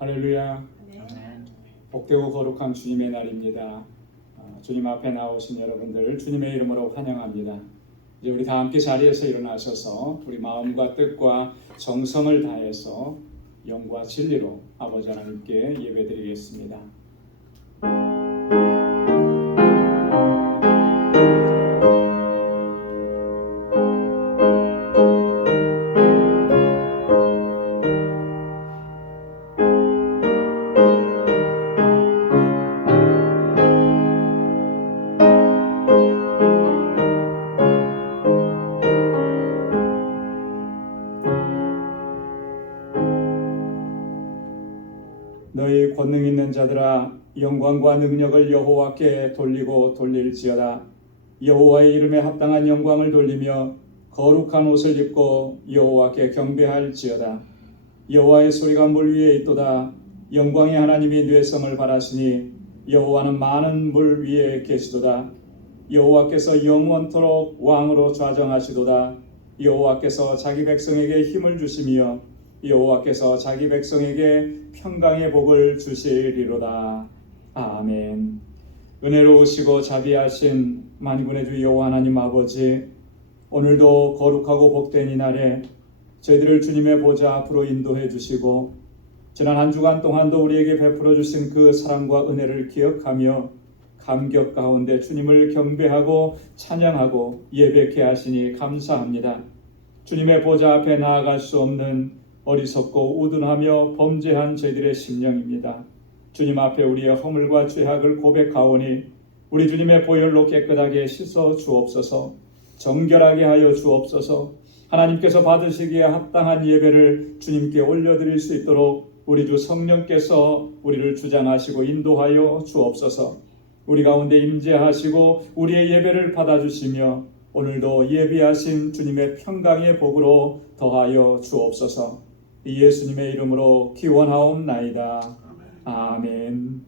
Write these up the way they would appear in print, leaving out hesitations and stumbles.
할렐루야. 아멘. 복되고 거룩한 주님의 날입니다. 주님 앞에 나오신 여러분들 주님의 이름으로 환영합니다. 이제 우리 다 함께 자리에서 일어나셔서 우리 마음과 뜻과 정성을 다해서 영과 진리로 아버지 하나님께 예배드리겠습니다. 너희 권능 있는 자들아, 영광과 능력을 여호와께 돌리고 돌릴지어다. 여호와의 이름에 합당한 영광을 돌리며 거룩한 옷을 입고 여호와께 경배할지어다. 여호와의 소리가 물 위에 있도다. 영광의 하나님이 뇌성을 바라시니 여호와는 많은 물 위에 계시도다. 여호와께서 영원토록 왕으로 좌정하시도다. 여호와께서 자기 백성에게 힘을 주시며 여호와께서 자기 백성에게 평강의 복을 주시리로다. 아멘. 은혜로우시고 자비하신 만군의 주 여호와 하나님 아버지, 오늘도 거룩하고 복된 이 날에 저희들을 주님의 보좌 앞으로 인도해 주시고 지난 한 주간 동안도 우리에게 베풀어 주신 그 사랑과 은혜를 기억하며 감격 가운데 주님을 경배하고 찬양하고 예배케 하시니 감사합니다. 주님의 보좌 앞에 나아갈 수 없는 어리석고 우둔하며 범죄한 저희들의 심령입니다. 주님 앞에 우리의 허물과 죄악을 고백하오니 우리 주님의 보혈로 깨끗하게 씻어 주옵소서. 정결하게 하여 주옵소서. 하나님께서 받으시기에 합당한 예배를 주님께 올려드릴 수 있도록 우리 주 성령께서 우리를 주장하시고 인도하여 주옵소서. 우리 가운데 임재하시고 우리의 예배를 받아주시며 오늘도 예비하신 주님의 평강의 복으로 더하여 주옵소서. 예수님의 이름으로 기원하옵나이다. 아멘.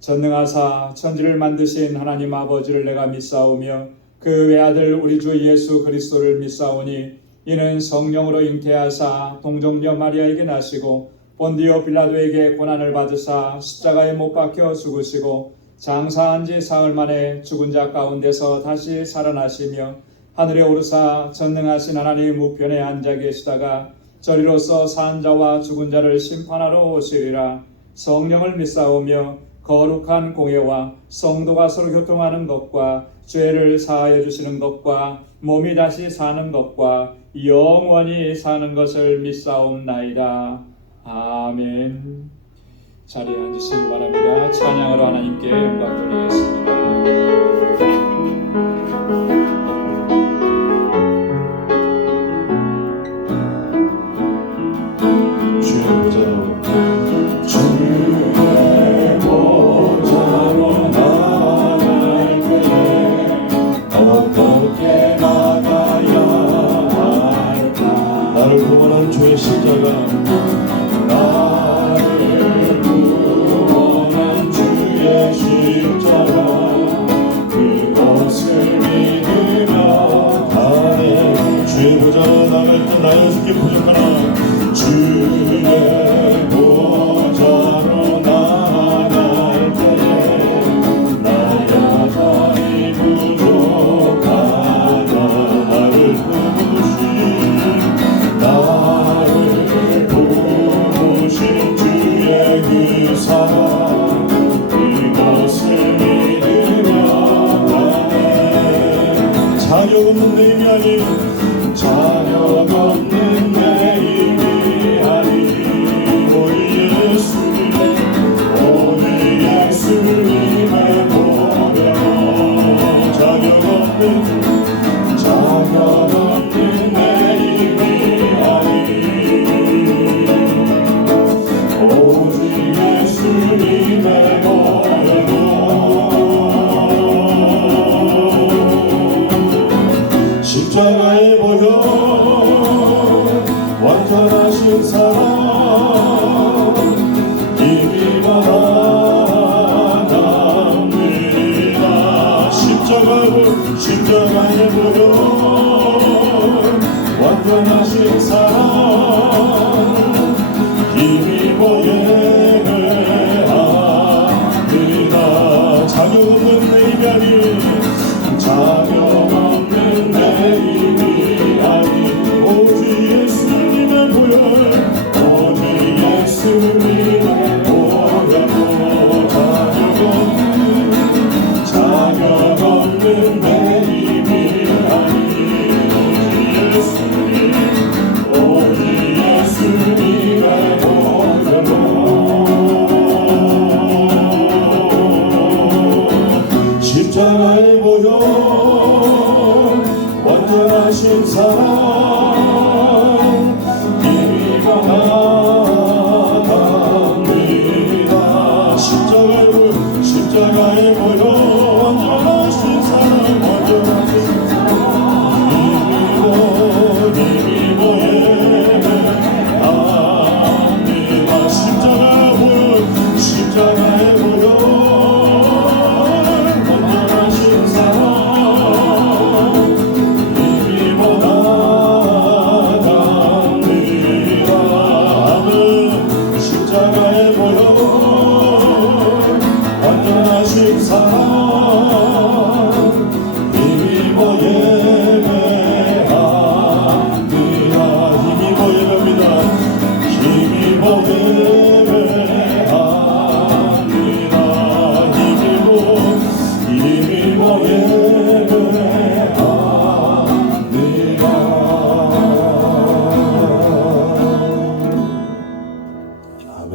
전능하사 천지를 만드신 하나님 아버지를 내가 믿사오며 그 외아들 우리 주 예수 그리스도를 믿사오니 이는 성령으로 잉태하사 동정녀 마리아에게 나시고 본디오 빌라도에게 고난을 받으사 십자가에 못 박혀 죽으시고 장사한 지 사흘 만에 죽은 자 가운데서 다시 살아나시며 하늘에 오르사 전능하신 하나님 우편에 앉아 계시다가 저리로서 산 자와 죽은 자를 심판하러 오시리라. 성령을 믿사오며 거룩한 공예와 성도가 서로 교통하는 것과 죄를 사하여 주시는 것과 몸이 다시 사는 것과 영원히 사는 것을 믿사옵나이다. 아멘. 자리에 앉으시기 바랍니다. 찬양으로 하나님께 영광 돌리겠습니다. 나의 주께 부족하나 주의 보좌로 나아갈 때에 나의 여전히 부족하다. 나를 부으신 주의 그 사랑 이것을 믿으며 가네. 자격 없는 내 힘이 아닌 자격 없는 내 힘이 아닌 오직 예수님의 보혈. 자격 없는 내 힘이 아닌 오직 예수님의 보혈로 십자가의 보혈 완전하신 사랑 힘입어 나갑니다. 십자가의 보혈 완전하신 사랑 힘입어 십자가에 모여 완전하신 사랑 이미가 나갑니다. 십자가에 모여 완전하신 사랑 완전하신 사랑 이미고 예배합니다. 십자가에 모여 완전하신 사랑 이미고 나갑니다. 아멘. 십자가에 모여 완전하신 사랑 이미고 예배합니다. 힘입어 예배합니다. 힘입어 예배합니다. 힘입어 예배합니다. 아멘.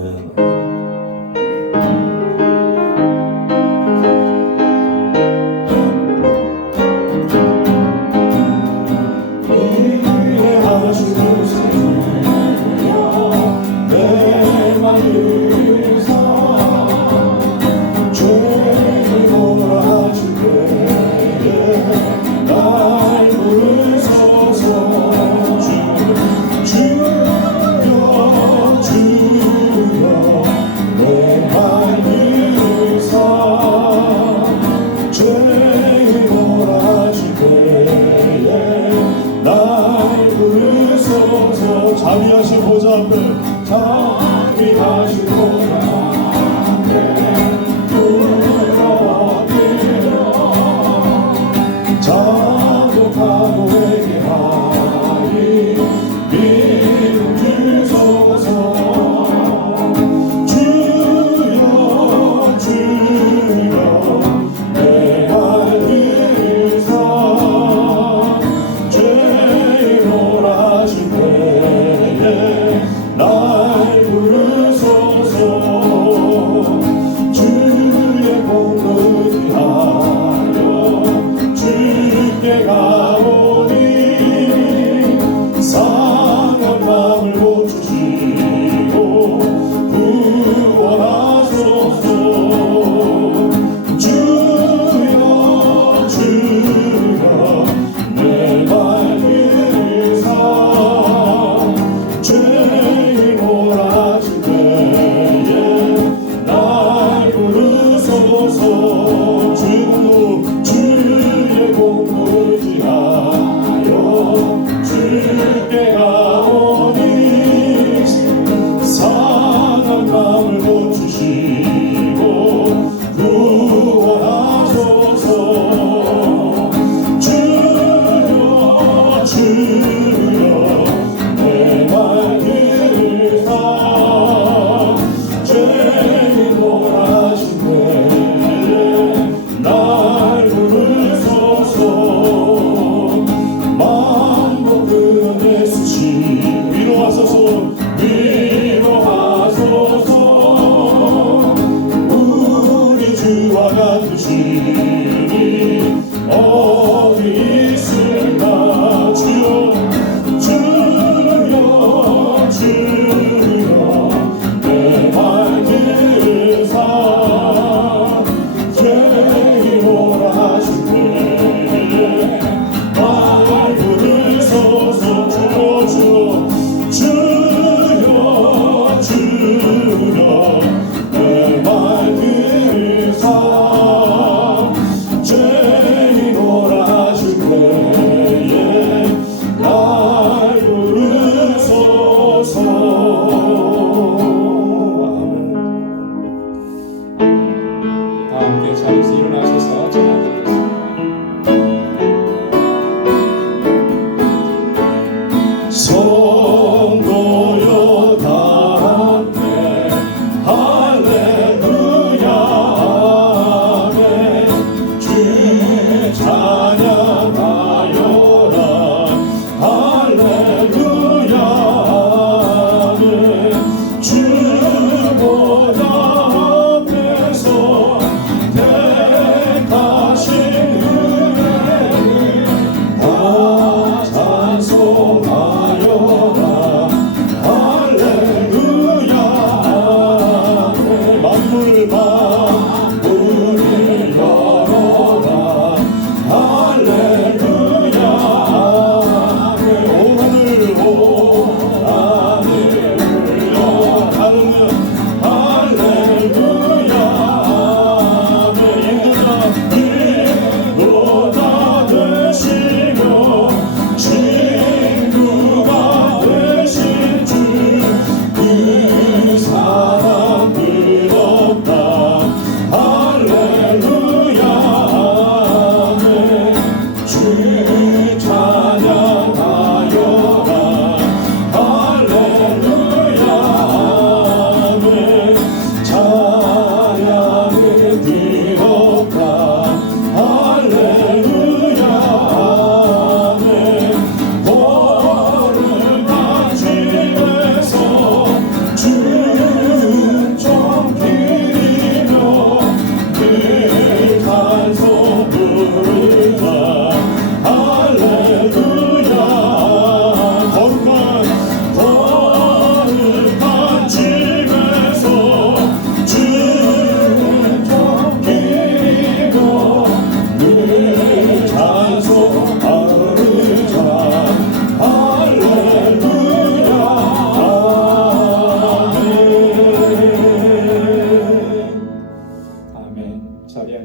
자비하신 보좌 앞에 자비하신 보좌 앞에 들어엎드려 자복하고 회개하리 믿음 주소서. 주여 주여 내 말 들으사 죄인 오라신 날 부르소서. 주의 공을 위하여 주께 가오니 상한 마음을 고치시고 구원하소서. 주여 주여 내 말 들으사 죄인 오라신 때에 날 부르소서. 주의 공을 위하여 주께 가오니 상한 마음을 고치시고 구원하소서. 주여 주여 내 말 들으사 죄인 오라신 때에 날 부르소서. 만국 그런데 수치 위로하소서. 위로하소서. 우리 주와 같으시니 어디 있을까. 주여 주여 주여 내 말 들으사 죄인 오라신 때에 날 부르소서. 주여 주여 내 말 들으사 죄인 오라신 때에 날 부르소서. 다 함께 자리에서 일어나셔서 찬양드리겠습니다. 성도여 다 함께 할렐루야 아멘. 주 찬양하여라 할렐루야 아멘. 주 보좌 앞에서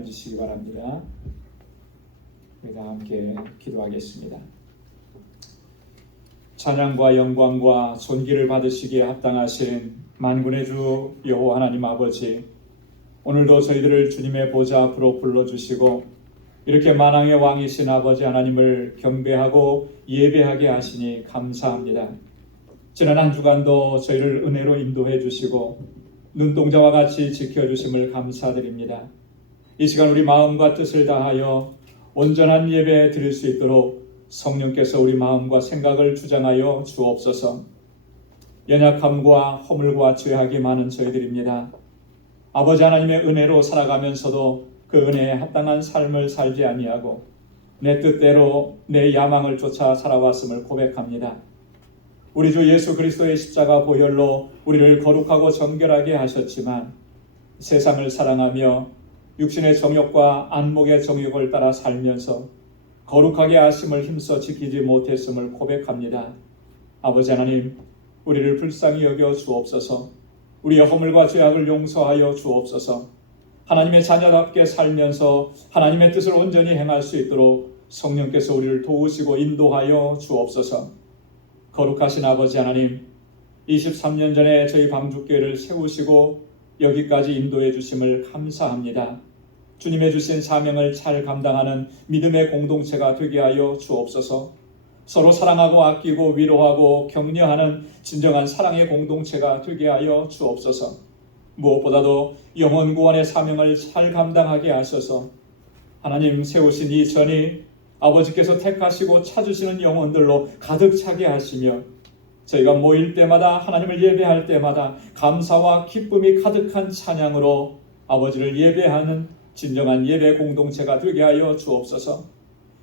앉으시기 바랍니다. 우리 다 함께 기도하겠습니다. 찬양과 영광과 존귀를 받으시기에 합당하신 만군의 주 여호와 하나님 아버지, 오늘도 저희들을 주님의 보좌 앞으로 불러주시고 이렇게 만왕의 왕이신 아버지 하나님을 경배하고 예배하게 하시니 감사합니다. 지난 한 주간도 저희를 은혜로 인도해 주시고 눈동자와 같이 지켜주심을 감사드립니다. 이 시간 우리 마음과 뜻을 다하여 온전한 예배 드릴 수 있도록 성령께서 우리 마음과 생각을 주장하여 주옵소서. 연약함과 허물과 죄악이 많은 저희들입니다. 아버지 하나님의 은혜로 살아가면서도 그 은혜에 합당한 삶을 살지 아니하고 내 뜻대로 내 야망을 쫓아 살아왔음을 고백합니다. 우리 주 예수 그리스도의 십자가 보혈로 우리를 거룩하고 정결하게 하셨지만 세상을 사랑하며 육신의 정욕과 안목의 정욕을 따라 살면서 거룩하게 하심을 힘써 지키지 못했음을 고백합니다. 아버지 하나님, 우리를 불쌍히 여겨 주옵소서. 우리의 허물과 죄악을 용서하여 주옵소서. 하나님의 자녀답게 살면서 하나님의 뜻을 온전히 행할 수 있도록 성령께서 우리를 도우시고 인도하여 주옵소서. 거룩하신 아버지 하나님, 23년 전에 저희 방주교회를 세우시고 여기까지 인도해 주심을 감사합니다. 주님의 주신 사명을 잘 감당하는 믿음의 공동체가 되게 하여 주옵소서. 서로 사랑하고 아끼고 위로하고 격려하는 진정한 사랑의 공동체가 되게 하여 주옵소서. 무엇보다도 영혼 구원의 사명을 잘 감당하게 하셔서 하나님 세우신 이 전이 아버지께서 택하시고 찾으시는 영혼들로 가득 차게 하시며 저희가 모일 때마다 하나님을 예배할 때마다 감사와 기쁨이 가득한 찬양으로 아버지를 예배하는 진정한 예배 공동체가 되게 하여 주옵소서.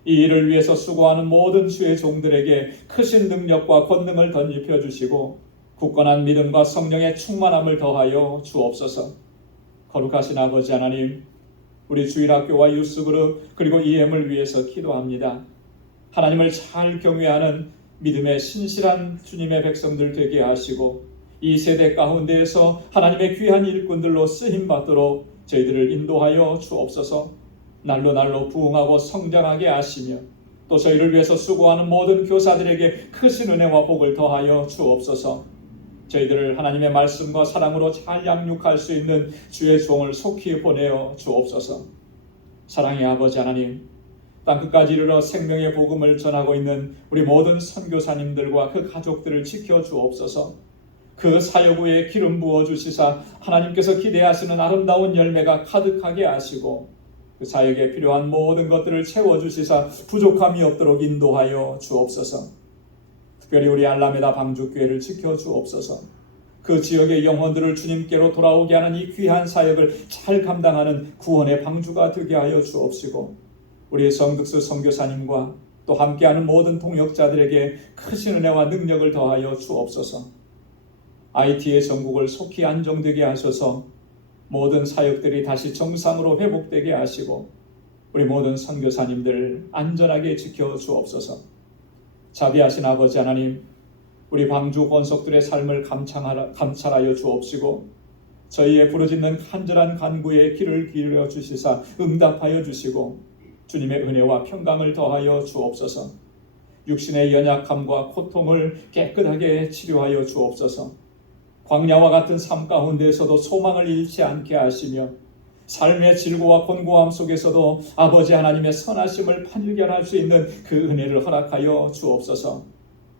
이 일을 위해서 수고하는 모든 주의 종들에게 크신 능력과 권능을 덧입혀 주시고 굳건한 믿음과 성령의 충만함을 더하여 주옵소서. 거룩하신 아버지 하나님, 우리 주일학교와 유스그룹 그리고 EM을 위해서 기도합니다. 하나님을 잘 경외하는 믿음의 신실한 주님의 백성들 되게 하시고 이 세대 가운데에서 하나님의 귀한 일꾼들로 쓰임받도록 저희들을 인도하여 주옵소서. 날로 날로 부흥하고 성장하게 하시며 또 저희를 위해서 수고하는 모든 교사들에게 크신 은혜와 복을 더하여 주옵소서. 저희들을 하나님의 말씀과 사랑으로 잘 양육할 수 있는 주의 종을 속히 보내어 주옵소서. 사랑의 아버지 하나님, 땅끝까지 이르러 생명의 복음을 전하고 있는 우리 모든 선교사님들과 그 가족들을 지켜 주옵소서. 그 사역 후에 기름 부어 주시사 하나님께서 기대하시는 아름다운 열매가 가득하게 하시고 그 사역에 필요한 모든 것들을 채워주시사 부족함이 없도록 인도하여 주옵소서. 특별히 우리 알라메다 방주교회를 지켜주옵소서. 그 지역의 영혼들을 주님께로 돌아오게 하는 이 귀한 사역을 잘 감당하는 구원의 방주가 되게 하여 주옵시고 우리 성득수 선교사님과 또 함께하는 모든 동역자들에게 크신 은혜와 능력을 더하여 주옵소서. IT의 전국을 속히 안정되게 하셔서 모든 사역들이 다시 정상으로 회복되게 하시고 우리 모든 선교사님들 안전하게 지켜 주옵소서. 자비하신 아버지 하나님, 우리 방주 권속들의 삶을 감찰하여 주옵시고 저희의 부르짖는 간절한 간구에 귀를 기울여 주시사 응답하여 주시고 주님의 은혜와 평강을 더하여 주옵소서. 육신의 연약함과 고통을 깨끗하게 치료하여 주옵소서. 광야와 같은 삶 가운데에서도 소망을 잃지 않게 하시며 삶의 질고와 곤고함 속에서도 아버지 하나님의 선하심을 발견할 수 있는 그 은혜를 허락하여 주옵소서.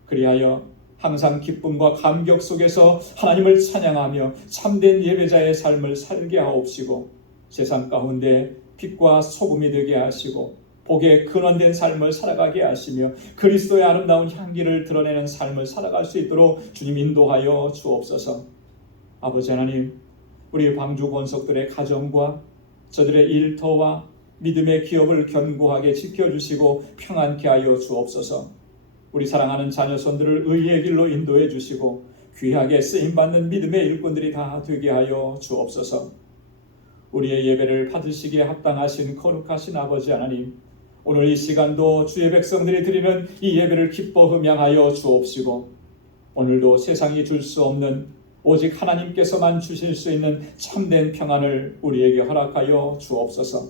그리하여 항상 기쁨과 감격 속에서 하나님을 찬양하며 참된 예배자의 삶을 살게 하옵시고 세상 가운데 빛과 소금이 되게 하시고 복의 근원된 삶을 살아가게 하시며 그리스도의 아름다운 향기를 드러내는 삶을 살아갈 수 있도록 주님 인도하여 주옵소서. 아버지 하나님, 우리 방주 권속들의 가정과 저들의 일터와 믿음의 기업을 견고하게 지켜주시고 평안케 하여 주옵소서. 우리 사랑하는 자녀손들을 의의 길로 인도해 주시고 귀하게 쓰임받는 믿음의 일꾼들이 다 되게 하여 주옵소서. 우리의 예배를 받으시기에 합당하신 거룩하신 아버지 하나님, 오늘 이 시간도 주의 백성들이 드리는 이 예배를 기뻐 흠양하여 주옵시고 오늘도 세상이 줄 수 없는 오직 하나님께서만 주실 수 있는 참된 평안을 우리에게 허락하여 주옵소서.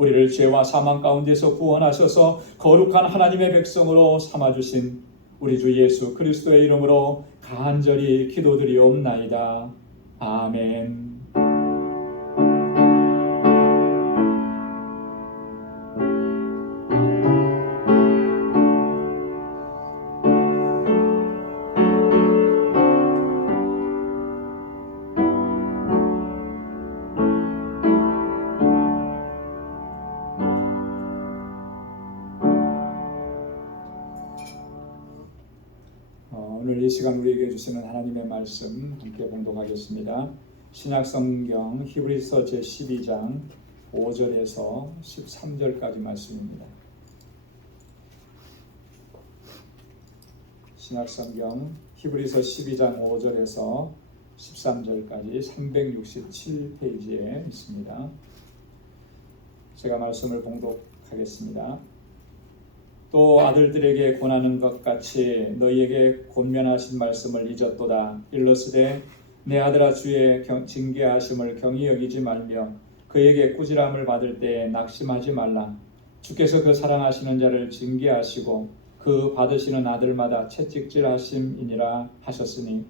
우리를 죄와 사망 가운데서 구원하셔서 거룩한 하나님의 백성으로 삼아주신 우리 주 예수 그리스도의 이름으로 간절히 기도드리옵나이다. 아멘. 오늘 이 시간 우리에게 주시는 하나님의 말씀 함께 봉독하겠습니다. 신약성경 히브리서 제12장 5절에서 13절까지 말씀입니다. 신약성경 히브리서 12장 5절에서 13절까지 367페이지에 있습니다. 제가 말씀을 봉독하겠습니다. 또 아들들에게 권하는 것 같이 너희에게 권면하신 말씀을 잊었도다. 일러스되 내 아들아 주의 징계하심을 경히 여기지 말며 그에게 꾸지람을 받을 때에 낙심하지 말라. 주께서 그 사랑하시는 자를 징계하시고 그 받으시는 아들마다 채찍질하심이니라 하셨으니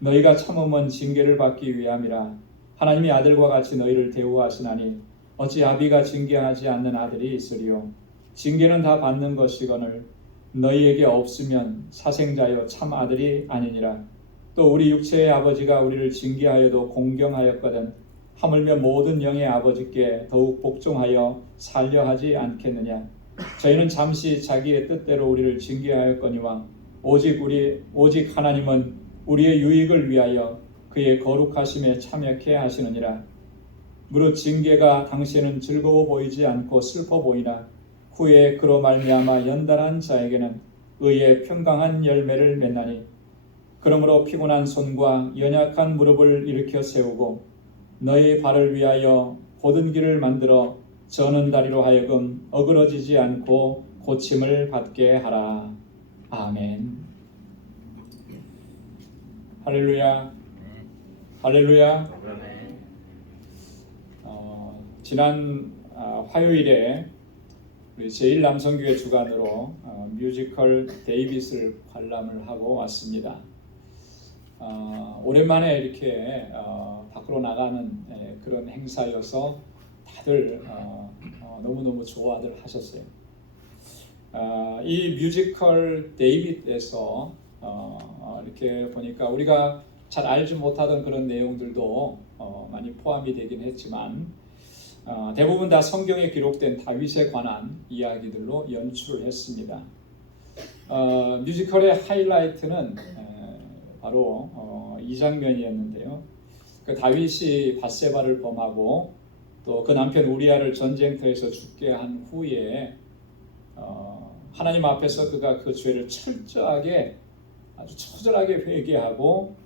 너희가 참음은 징계를 받기 위함이라. 하나님이 아들과 같이 너희를 대우하시나니 어찌 아비가 징계하지 않는 아들이 있으리요. 징계는 다 받는 것이거늘 너희에게 없으면 사생자여 참 아들이 아니니라. 또 우리 육체의 아버지가 우리를 징계하여도 공경하였거든 하물며 모든 영의 아버지께 더욱 복종하여 살려 하지 않겠느냐. 저희는 잠시 자기의 뜻대로 우리를 징계하였거니와 오직 하나님은 우리의 유익을 위하여 그의 거룩하심에 참여케 하시느니라. 무릇 징계가 당시에는 즐거워 보이지 않고 슬퍼 보이나 후에 그로 말미암아 연단한 자에게는 의의 평강한 열매를 맺나니 그러므로 피곤한 손과 연약한 무릎을 일으켜 세우고 너희 발을 위하여 곧은 길을 만들어 저는 다리로 하여금 어그러지지 않고 고침을 받게 하라. 아멘. 할렐루야. 할렐루야. 지난 화요일에 우리 제1남성교회 주관으로 뮤지컬 데이빗을 관람을 하고 왔습니다. 오랜만에 이렇게 밖으로 나가는 그런 행사여서 다들 너무너무 좋아들 하셨어요. 이 뮤지컬 데이빗에서 이렇게 보니까 우리가 잘 알지 못하던 그런 내용들도 많이 포함이 되긴 했지만 대부분 다 성경에 기록된 다윗에 관한 이야기들로 연출을 했습니다. 뮤지컬의 하이라이트는 바로 이 장면이었는데요. 그 다윗이 밧세바를 범하고 또 그 남편 우리아를 전쟁터에서 죽게 한 후에 하나님 앞에서 그가 그 죄를 철저하게 아주 처절하게 회개하고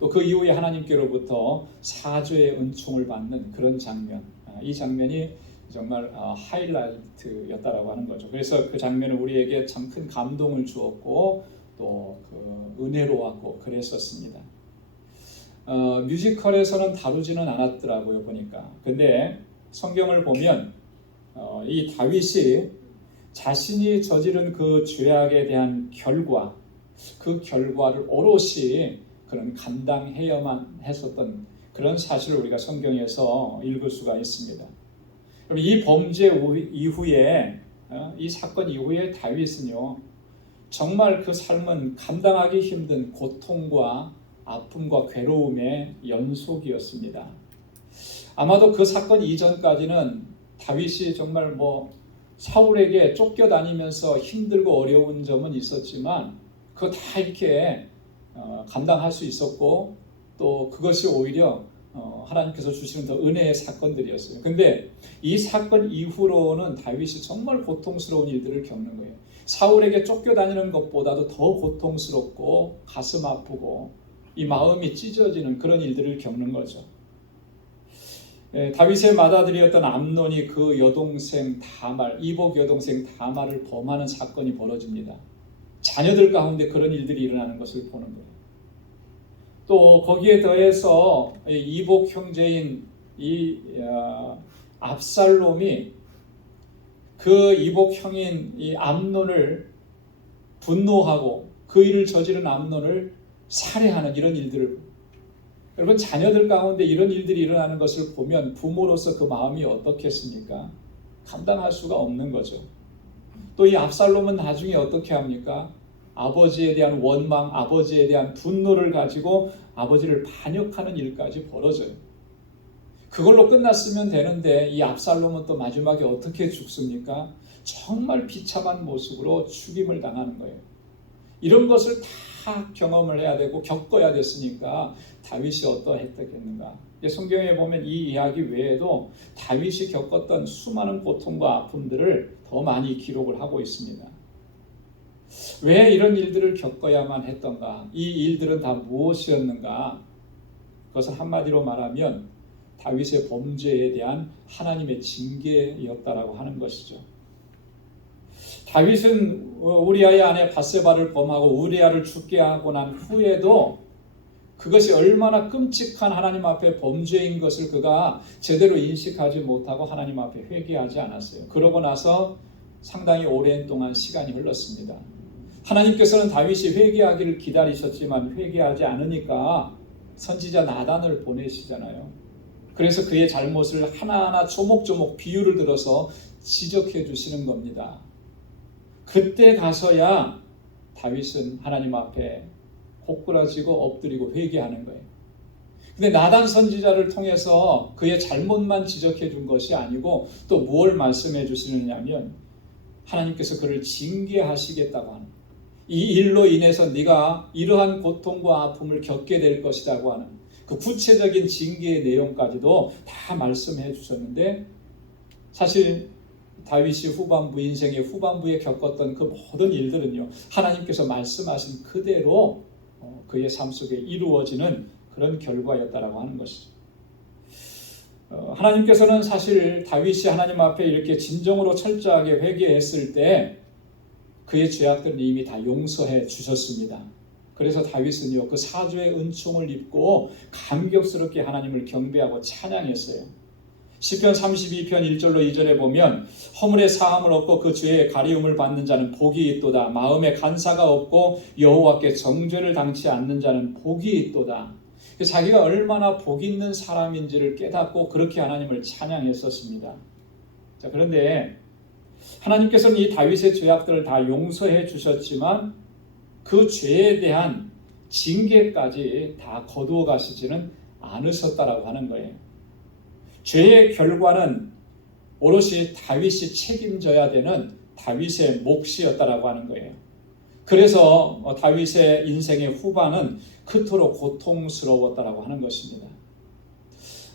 또 그 이후에 하나님께로부터 사죄의 은총을 받는 그런 장면. 이 장면이 정말 하이라이트였다라고 하는 거죠. 그래서 그 장면은 우리에게 참 큰 감동을 주었고 또 그 은혜로웠고 그랬었습니다. 뮤지컬에서는 다루지는 않았더라고요 보니까. 근데 성경을 보면 이 다윗이 자신이 저지른 그 죄악에 대한 결과, 그 결과를 오롯이 그런 감당해야만 했었던 그런 사실을 우리가 성경에서 읽을 수가 있습니다. 이 범죄 이후에 이 사건 이후에 다윗은요 정말 그 삶은 감당하기 힘든 고통과 아픔과 괴로움의 연속이었습니다. 아마도 그 사건 이전까지는 다윗이 정말 사울에게 쫓겨다니면서 힘들고 어려운 점은 있었지만 그거 다 이렇게 감당할 수 있었고 또 그것이 오히려 하나님께서 주시는 더 은혜의 사건들이었어요. 근데 이 사건 이후로는 다윗이 정말 고통스러운 일들을 겪는 거예요. 사울에게 쫓겨다니는 것보다도 더 고통스럽고 가슴 아프고 이 마음이 찢어지는 그런 일들을 겪는 거죠. 다윗의 맏아들이었던 암논이 그 여동생 다말, 이복 여동생 다말을 범하는 사건이 벌어집니다. 자녀들 가운데 그런 일들이 일어나는 것을 보는 거예요. 또 거기에 더해서 이복 형제인 이 압살롬이 그 이복 형인 이 암논을 분노하고 그 일을 저지른 암논을 살해하는 이런 일들을, 여러분 자녀들 가운데 이런 일들이 일어나는 것을 보면 부모로서 그 마음이 어떻겠습니까? 감당할 수가 없는 거죠. 또 이 압살롬은 나중에 어떻게 합니까? 아버지에 대한 원망, 아버지에 대한 분노를 가지고 아버지를 반역하는 일까지 벌어져요. 그걸로 끝났으면 되는데 이 압살롬은 또 마지막에 어떻게 죽습니까? 정말 비참한 모습으로 죽임을 당하는 거예요. 이런 것을 다 경험을 해야 되고 겪어야 됐으니까 다윗이 어떠했겠는가? 성경에 보면 이 이야기 외에도 다윗이 겪었던 수많은 고통과 아픔들을 더 많이 기록을 하고 있습니다. 왜 이런 일들을 겪어야만 했던가? 이 일들은 다 무엇이었는가? 그것을 한마디로 말하면 다윗의 범죄에 대한 하나님의 징계였다라고 하는 것이죠. 다윗은 우리아의 아내 밧세바를 범하고 우리아를 죽게 하고 난 후에도 그것이 얼마나 끔찍한 하나님 앞에 범죄인 것을 그가 제대로 인식하지 못하고 하나님 앞에 회개하지 않았어요. 그러고 나서 상당히 오랜 동안 시간이 흘렀습니다. 하나님께서는 다윗이 회개하기를 기다리셨지만 회개하지 않으니까 선지자 나단을 보내시잖아요. 그래서 그의 잘못을 하나하나 조목조목 비유를 들어서 지적해 주시는 겁니다. 그때 가서야 다윗은 하나님 앞에 고꾸라지고 엎드리고 회개하는 거예요. 근데 나단 선지자를 통해서 그의 잘못만 지적해 준 것이 아니고 또 무엇을 말씀해 주시느냐면 하나님께서 그를 징계하시겠다고 하는 거예요. 이 일로 인해서 네가 이러한 고통과 아픔을 겪게 될 것이라고 하는 그 구체적인 징계의 내용까지도 다 말씀해 주셨는데, 사실 다윗이 후반부 인생의 후반부에 겪었던 그 모든 일들은요, 하나님께서 말씀하신 그대로 그의 삶 속에 이루어지는 그런 결과였다라고 하는 것이죠. 하나님께서는 사실 다윗이 하나님 앞에 이렇게 진정으로 철저하게 회개했을 때 그의 죄악들은 이미 다 용서해 주셨습니다. 그래서 다윗은요, 그 사죄의 은총을 입고 감격스럽게 하나님을 경배하고 찬양했어요. 시편 32편 1절로 2절에 보면 허물의 사함을 얻고 그 죄의 가리움을 받는 자는 복이 있도다. 마음에 간사가 없고 여호와께 정죄를 당치 않는 자는 복이 있도다. 자기가 얼마나 복 있는 사람인지를 깨닫고 그렇게 하나님을 찬양했었습니다. 자, 그런데 하나님께서는 이 다윗의 죄악들을 다 용서해 주셨지만 그 죄에 대한 징계까지 다 거두어 가시지는 않으셨다라고 하는 거예요. 죄의 결과는 오롯이 다윗이 책임져야 되는 다윗의 몫이었다라고 하는 거예요. 그래서 다윗의 인생의 후반은 그토록 고통스러웠다라고 하는 것입니다.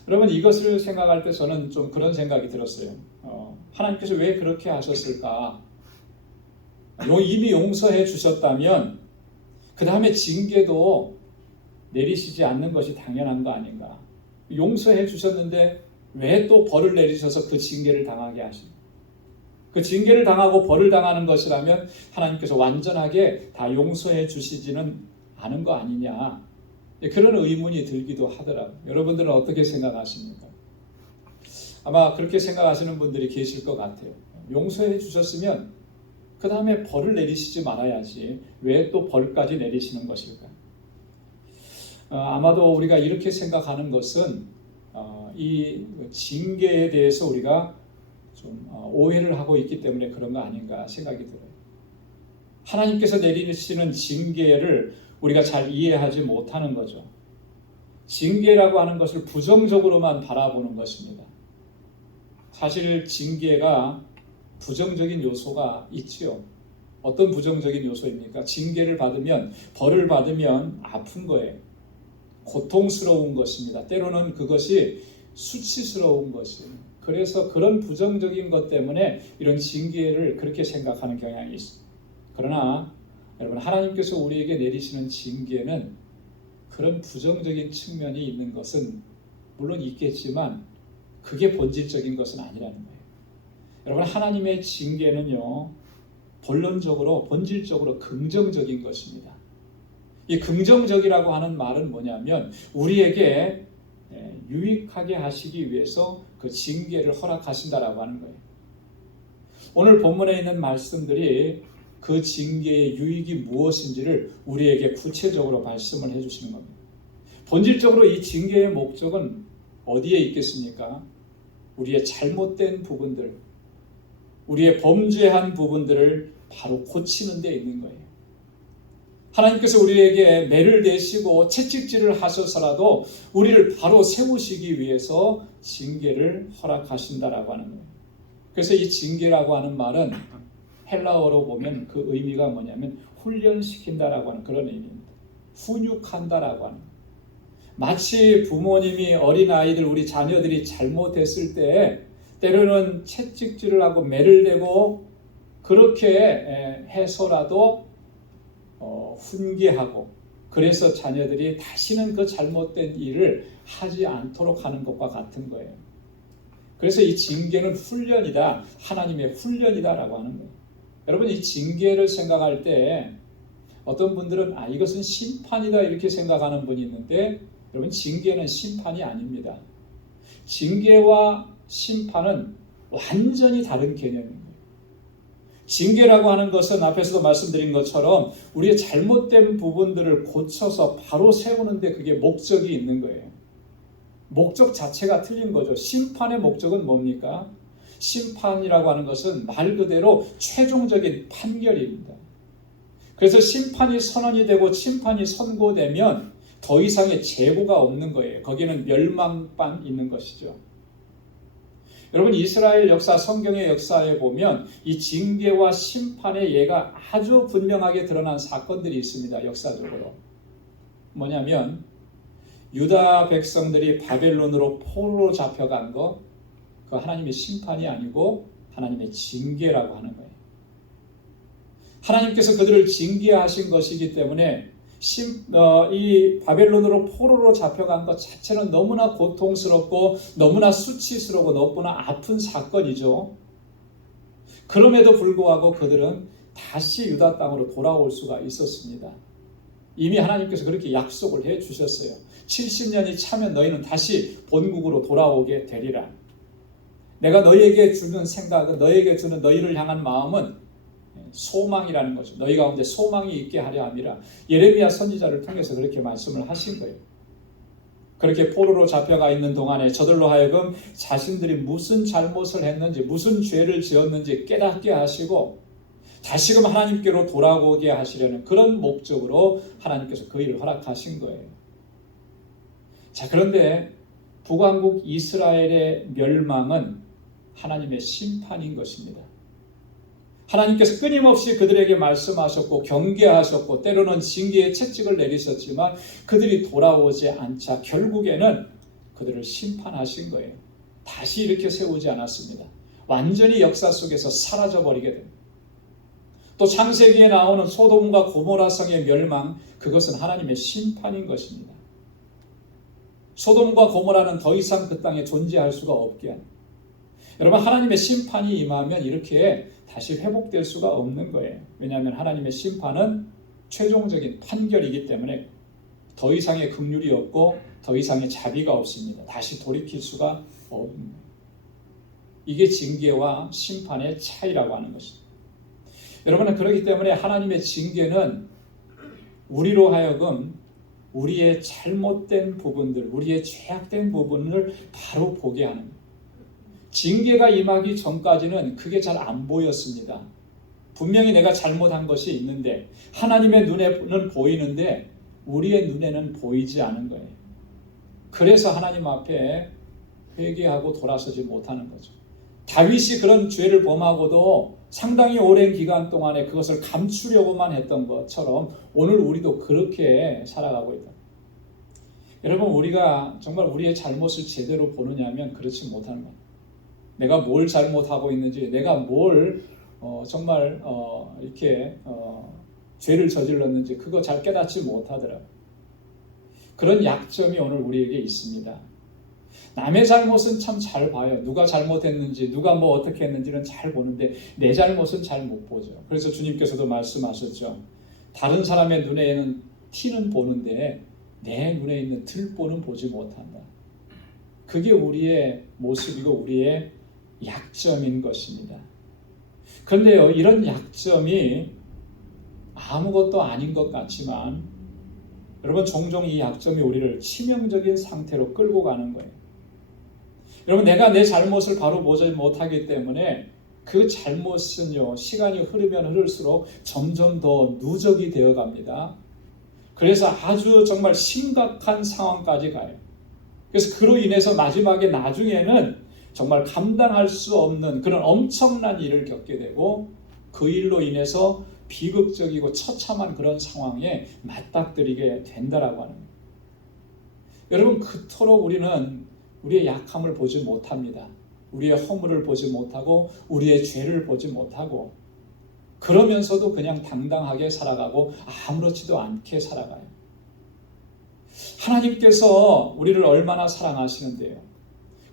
여러분, 이것을 생각할 때 저는 좀 그런 생각이 들었어요. 하나님께서 왜 그렇게 하셨을까? 이미 용서해 주셨다면 그 다음에 징계도 내리시지 않는 것이 당연한 거 아닌가? 용서해 주셨는데 왜 또 벌을 내리셔서 그 징계를 당하게 하십니까? 그 징계를 당하고 벌을 당하는 것이라면 하나님께서 완전하게 다 용서해 주시지는 않은 거 아니냐? 그런 의문이 들기도 하더라고요. 여러분들은 어떻게 생각하십니까? 아마 그렇게 생각하시는 분들이 계실 것 같아요. 용서해 주셨으면 그 다음에 벌을 내리시지 말아야지 왜 또 벌까지 내리시는 것일까? 아마도 우리가 이렇게 생각하는 것은 이 징계에 대해서 우리가 좀 오해를 하고 있기 때문에 그런 거 아닌가 생각이 들어요. 하나님께서 내리시는 징계를 우리가 잘 이해하지 못하는 거죠. 징계라고 하는 것을 부정적으로만 바라보는 것입니다. 사실 징계가 부정적인 요소가 있지요. 어떤 부정적인 요소입니까? 징계를 받으면, 벌을 받으면 아픈 거예요. 고통스러운 것입니다. 때로는 그것이 수치스러운 것이에요. 그래서 그런 부정적인 것 때문에 이런 징계를 그렇게 생각하는 경향이 있습니다. 그러나 여러분, 하나님께서 우리에게 내리시는 징계는 그런 부정적인 측면이 있는 것은 물론 있겠지만 그게 본질적인 것은 아니라는 거예요. 여러분, 하나님의 징계는요, 본론적으로 본질적으로 긍정적인 것입니다. 이 긍정적이라고 하는 말은 뭐냐면 우리에게 유익하게 하시기 위해서 그 징계를 허락하신다라고 하는 거예요. 오늘 본문에 있는 말씀들이 그 징계의 유익이 무엇인지를 우리에게 구체적으로 말씀을 해주시는 겁니다. 본질적으로 이 징계의 목적은 어디에 있겠습니까? 우리의 잘못된 부분들, 우리의 범죄한 부분들을 바로 고치는 데 있는 거예요. 하나님께서 우리에게 매를 내시고 채찍질을 하셔서라도 우리를 바로 세우시기 위해서 징계를 허락하신다라고 하는 거예요. 그래서 이 징계라고 하는 말은 헬라어로 보면 그 의미가 뭐냐면 훈련시킨다라고 하는 그런 의미입니다. 훈육한다라고 하는 거예요. 마치 부모님이 어린아이들, 우리 자녀들이 잘못했을 때 때로는 채찍질을 하고 매를 내고 그렇게 해서라도 훈계하고, 그래서 자녀들이 다시는 그 잘못된 일을 하지 않도록 하는 것과 같은 거예요. 그래서 이 징계는 훈련이다, 하나님의 훈련이다라고 하는 거예요. 여러분, 이 징계를 생각할 때 어떤 분들은 이것은 심판이다 이렇게 생각하는 분이 있는데, 여러분, 징계는 심판이 아닙니다. 징계와 심판은 완전히 다른 개념입니다. 징계라고 하는 것은 앞에서도 말씀드린 것처럼 우리의 잘못된 부분들을 고쳐서 바로 세우는 데 그게 목적이 있는 거예요. 목적 자체가 틀린 거죠. 심판의 목적은 뭡니까? 심판이라고 하는 것은 말 그대로 최종적인 판결입니다. 그래서 심판이 선언이 되고 심판이 선고되면 더 이상의 재고가 없는 거예요. 거기는 멸망만 있는 것이죠. 여러분, 이스라엘 역사, 성경의 역사에 보면 이 징계와 심판의 예가 아주 분명하게 드러난 사건들이 있습니다. 역사적으로. 뭐냐면 유다 백성들이 바벨론으로 포로로 잡혀간 거, 그 하나님의 심판이 아니고 하나님의 징계라고 하는 거예요. 하나님께서 그들을 징계하신 것이기 때문에 이 바벨론으로 포로로 잡혀간 것 자체는 너무나 고통스럽고 너무나 수치스럽고 너무나 아픈 사건이죠. 그럼에도 불구하고 그들은 다시 유다 땅으로 돌아올 수가 있었습니다. 이미 하나님께서 그렇게 약속을 해 주셨어요. 70년이 차면 너희는 다시 본국으로 돌아오게 되리라. 내가 너희에게 주는 생각은, 너희에게 주는 너희를 향한 마음은 소망이라는 거죠. 너희 가운데 소망이 있게 하려 함이라. 예레미야 선지자를 통해서 그렇게 말씀을 하신 거예요. 그렇게 포로로 잡혀가 있는 동안에 저들로 하여금 자신들이 무슨 잘못을 했는지, 무슨 죄를 지었는지 깨닫게 하시고 다시금 하나님께로 돌아오게 하시려는 그런 목적으로 하나님께서 그 일을 허락하신 거예요. 자, 그런데 북왕국 이스라엘의 멸망은 하나님의 심판인 것입니다. 하나님께서 끊임없이 그들에게 말씀하셨고 경계하셨고 때로는 징계의 채찍을 내리셨지만 그들이 돌아오지 않자 결국에는 그들을 심판하신 거예요. 다시 이렇게 세우지 않았습니다. 완전히 역사 속에서 사라져버리게 됩니다. 또 창세기에 나오는 소돔과 고모라 성의 멸망, 그것은 하나님의 심판인 것입니다. 소돔과 고모라는 더 이상 그 땅에 존재할 수가 없게 합니다. 여러분, 하나님의 심판이 임하면 이렇게 다시 회복될 수가 없는 거예요. 왜냐하면 하나님의 심판은 최종적인 판결이기 때문에 더 이상의 긍휼이 없고 더 이상의 자비가 없습니다. 다시 돌이킬 수가 없는 거예요. 이게 징계와 심판의 차이라고 하는 것입니다. 여러분은 그렇기 때문에 하나님의 징계는 우리로 하여금 우리의 잘못된 부분들, 우리의 죄악된 부분을 바로 보게 하는 거예요. 징계가 임하기 전까지는 그게 잘 안 보였습니다. 분명히 내가 잘못한 것이 있는데 하나님의 눈에는 보이는데 우리의 눈에는 보이지 않은 거예요. 그래서 하나님 앞에 회개하고 돌아서지 못하는 거죠. 다윗이 그런 죄를 범하고도 상당히 오랜 기간 동안에 그것을 감추려고만 했던 것처럼 오늘 우리도 그렇게 살아가고 있다. 여러분, 우리가 정말 우리의 잘못을 제대로 보느냐면 그렇지 못하는 거예요. 내가 뭘 잘못하고 있는지, 내가 뭘 정말 이렇게 죄를 저질렀는지 그거 잘 깨닫지 못하더라고요. 그런 약점이 오늘 우리에게 있습니다. 남의 잘못은 참 잘 봐요. 누가 잘못했는지, 누가 뭐 어떻게 했는지는 잘 보는데 내 잘못은 잘 못 보죠. 그래서 주님께서도 말씀하셨죠. 다른 사람의 눈에는 티는 보는데 내 눈에 있는 들보는 보지 못한다. 그게 우리의 모습이고 우리의 약점인 것입니다. 그런데요, 이런 약점이 아무것도 아닌 것 같지만 여러분, 종종 이 약점이 우리를 치명적인 상태로 끌고 가는 거예요. 여러분, 내가 내 잘못을 바로 보지 못하기 때문에 그 잘못은요, 시간이 흐르면 흐를수록 점점 더 누적이 되어 갑니다. 그래서 아주 정말 심각한 상황까지 가요. 그래서 그로 인해서 마지막에 나중에는 정말 감당할 수 없는 그런 엄청난 일을 겪게 되고, 그 일로 인해서 비극적이고 처참한 그런 상황에 맞닥뜨리게 된다라고 하는 거예요. 여러분, 그토록 우리는 우리의 약함을 보지 못합니다. 우리의 허물을 보지 못하고 우리의 죄를 보지 못하고, 그러면서도 그냥 당당하게 살아가고 아무렇지도 않게 살아가요. 하나님께서 우리를 얼마나 사랑하시는데요,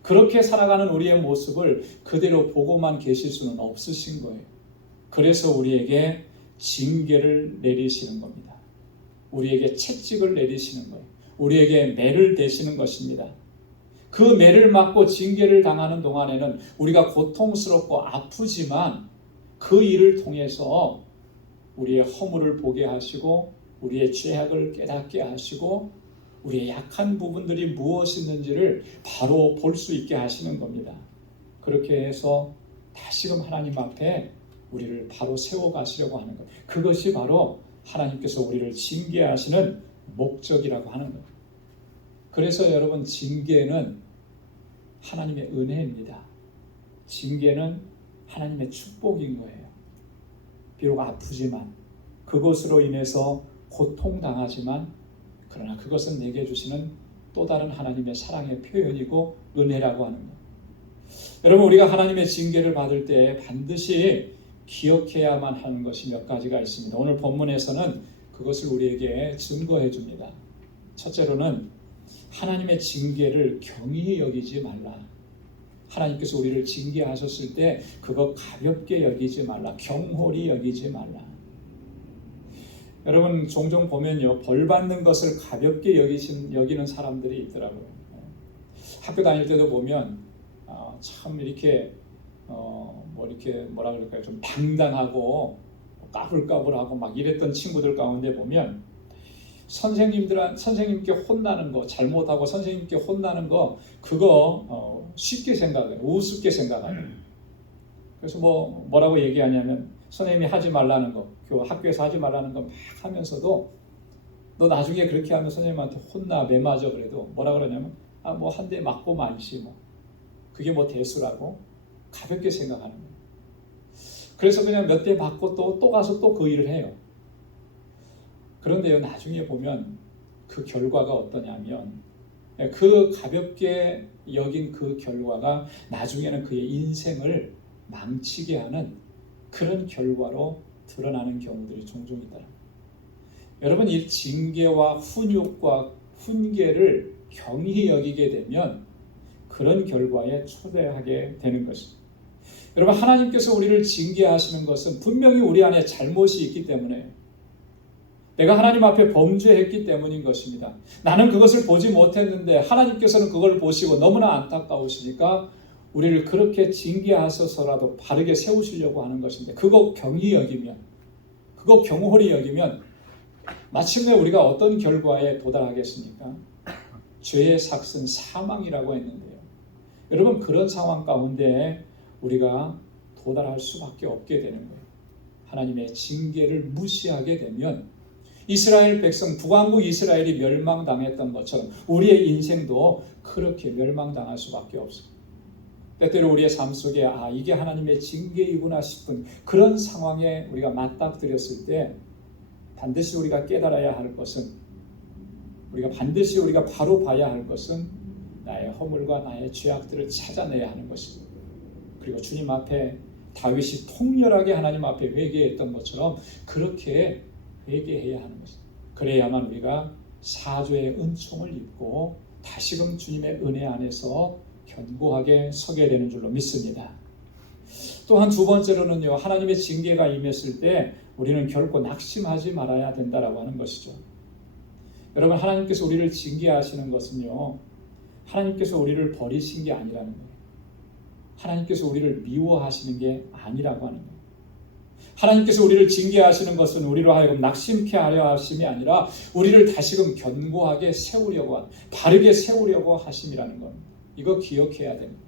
그렇게 살아가는 우리의 모습을 그대로 보고만 계실 수는 없으신 거예요. 그래서 우리에게 징계를 내리시는 겁니다. 우리에게 채찍을 내리시는 거예요. 우리에게 매를 대시는 것입니다. 그 매를 맞고 징계를 당하는 동안에는 우리가 고통스럽고 아프지만 그 일을 통해서 우리의 허물을 보게 하시고 우리의 죄악을 깨닫게 하시고 우리의 약한 부분들이 무엇이었는지를 바로 볼 수 있게 하시는 겁니다. 그렇게 해서 다시금 하나님 앞에 우리를 바로 세워가시려고 하는 것, 그것이 바로 하나님께서 우리를 징계하시는 목적이라고 하는 것. 그래서 여러분, 징계는 하나님의 은혜입니다. 징계는 하나님의 축복인 거예요. 비록 아프지만, 그것으로 인해서 고통당하지만, 그러나 그것은 내게 주시는 또 다른 하나님의 사랑의 표현이고 은혜라고 하는 것. 여러분, 우리가 하나님의 징계를 받을 때 반드시 기억해야만 하는 것이 몇 가지가 있습니다. 오늘 본문에서는 그것을 우리에게 증거해 줍니다. 첫째로는 하나님의 징계를 경히 여기지 말라. 하나님께서 우리를 징계하셨을 때 그거 가볍게 여기지 말라. 경홀히 여기지 말라. 여러분, 종종 보면요, 벌 받는 것을 가볍게 여기는 사람들이 있더라고요. 학교 다닐 때도 보면 참 이렇게 이렇게 뭐라 그럴까요? 좀 당당하고 까불까불하고 막 이랬던 친구들 가운데 보면 선생님께 혼나는 거, 잘못하고 선생님께 혼나는 거, 그거 쉽게 생각해요. 우습게 생각해요. 그래서 뭐라고 얘기하냐면, 선생님이 하지 말라는 거, 학교에서 하지 말라는 거 막 하면서도 너 나중에 그렇게 하면 선생님한테 혼나, 매맞아. 그래도 뭐라 그러냐면 뭐 한 대 맞고 말지, 그게 대수라고 가볍게 생각하는 거예요. 그래서 그냥 몇 대 맞고 또 가서 또 그 일을 해요. 그런데요, 나중에 보면 그 결과가 어떠냐면, 그 가볍게 여긴 그 결과가 나중에는 그의 인생을 망치게 하는 그런 결과로 드러나는 경우들이 종종 있더라고요. 여러분, 이 징계와 훈육과 훈계를 경히 여기게 되면 그런 결과에 초대하게 되는 것입니다. 여러분, 하나님께서 우리를 징계하시는 것은 분명히 우리 안에 잘못이 있기 때문에, 내가 하나님 앞에 범죄했기 때문인 것입니다. 나는 그것을 보지 못했는데 하나님께서는 그걸 보시고 너무나 안타까우시니까 우리를 그렇게 징계하셔서라도 바르게 세우시려고 하는 것인데, 그거 경히 여기면, 그거 경홀히 여기면 마침내 우리가 어떤 결과에 도달하겠습니까? 죄의 삭은 사망이라고 했는데요, 여러분, 그런 상황 가운데 우리가 도달할 수밖에 없게 되는 거예요. 하나님의 징계를 무시하게 되면 이스라엘 백성, 북왕국 이스라엘이 멸망당했던 것처럼 우리의 인생도 그렇게 멸망당할 수밖에 없습니다. 때때로 우리의 삶 속에 이게 하나님의 징계이구나 싶은 그런 상황에 우리가 맞닥뜨렸을 때 반드시 우리가 깨달아야 할 것은, 반드시 우리가 바로 봐야 할 것은 나의 허물과 나의 죄악들을 찾아내야 하는 것입니다. 그리고 주님 앞에 다윗이 통렬하게 하나님 앞에 회개했던 것처럼 그렇게 회개해야 하는 것입니다. 그래야만 우리가 사죄의 은총을 입고 다시금 주님의 은혜 안에서 견고하게 서게 되는 줄로 믿습니다. 또한 두 번째로는요, 하나님의 징계가 임했을 때 우리는 결코 낙심하지 말아야 된다라고 하는 것이죠. 여러분, 하나님께서 우리를 징계하시는 것은요, 하나님께서 우리를 버리신 게 아니라는 거예요. 하나님께서 우리를 미워하시는 게 아니라고 하는 거예요. 하나님께서 우리를 징계하시는 것은 우리로 하여금 낙심케 하려 하심이 아니라 우리를 다시금 견고하게 세우려고, 바르게 세우려고 하심이라는 겁니다. 이거 기억해야 됩니다.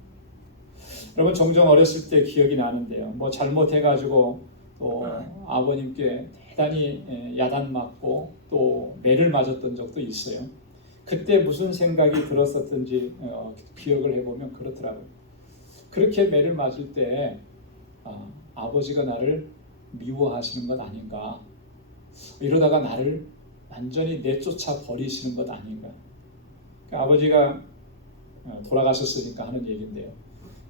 여러분, 종종 어렸을 때 기억이 나는데요. 뭐 잘못해가지고 또 아버님께 대단히 야단 맞고 또 매를 맞았던 적도 있어요. 그때 무슨 생각이 들었었던지 기억을 해보면 그렇더라고요. 그렇게 매를 맞을 때 아버지가 나를 미워하시는 것 아닌가, 이러다가 나를 완전히 내쫓아 버리시는 것 아닌가. 아버지가 돌아가셨으니까 하는 얘기인데요.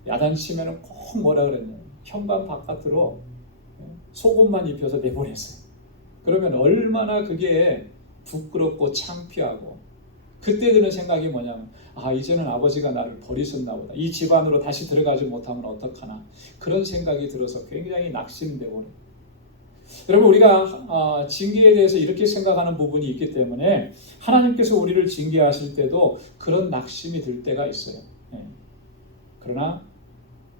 야단치면 꼭 뭐라 그랬냐면 현관 바깥으로 속옷만 입혀서 내보냈어요. 그러면 얼마나 그게 부끄럽고 창피하고, 그때 드는 생각이 뭐냐면 이제는 아버지가 나를 버리셨나 보다. 이 집안으로 다시 들어가지 못하면 어떡하나. 그런 생각이 들어서 굉장히 낙심되고. 여러분, 우리가 징계에 대해서 이렇게 생각하는 부분이 있기 때문에 하나님께서 우리를 징계하실 때도 그런 낙심이 들 때가 있어요. 그러나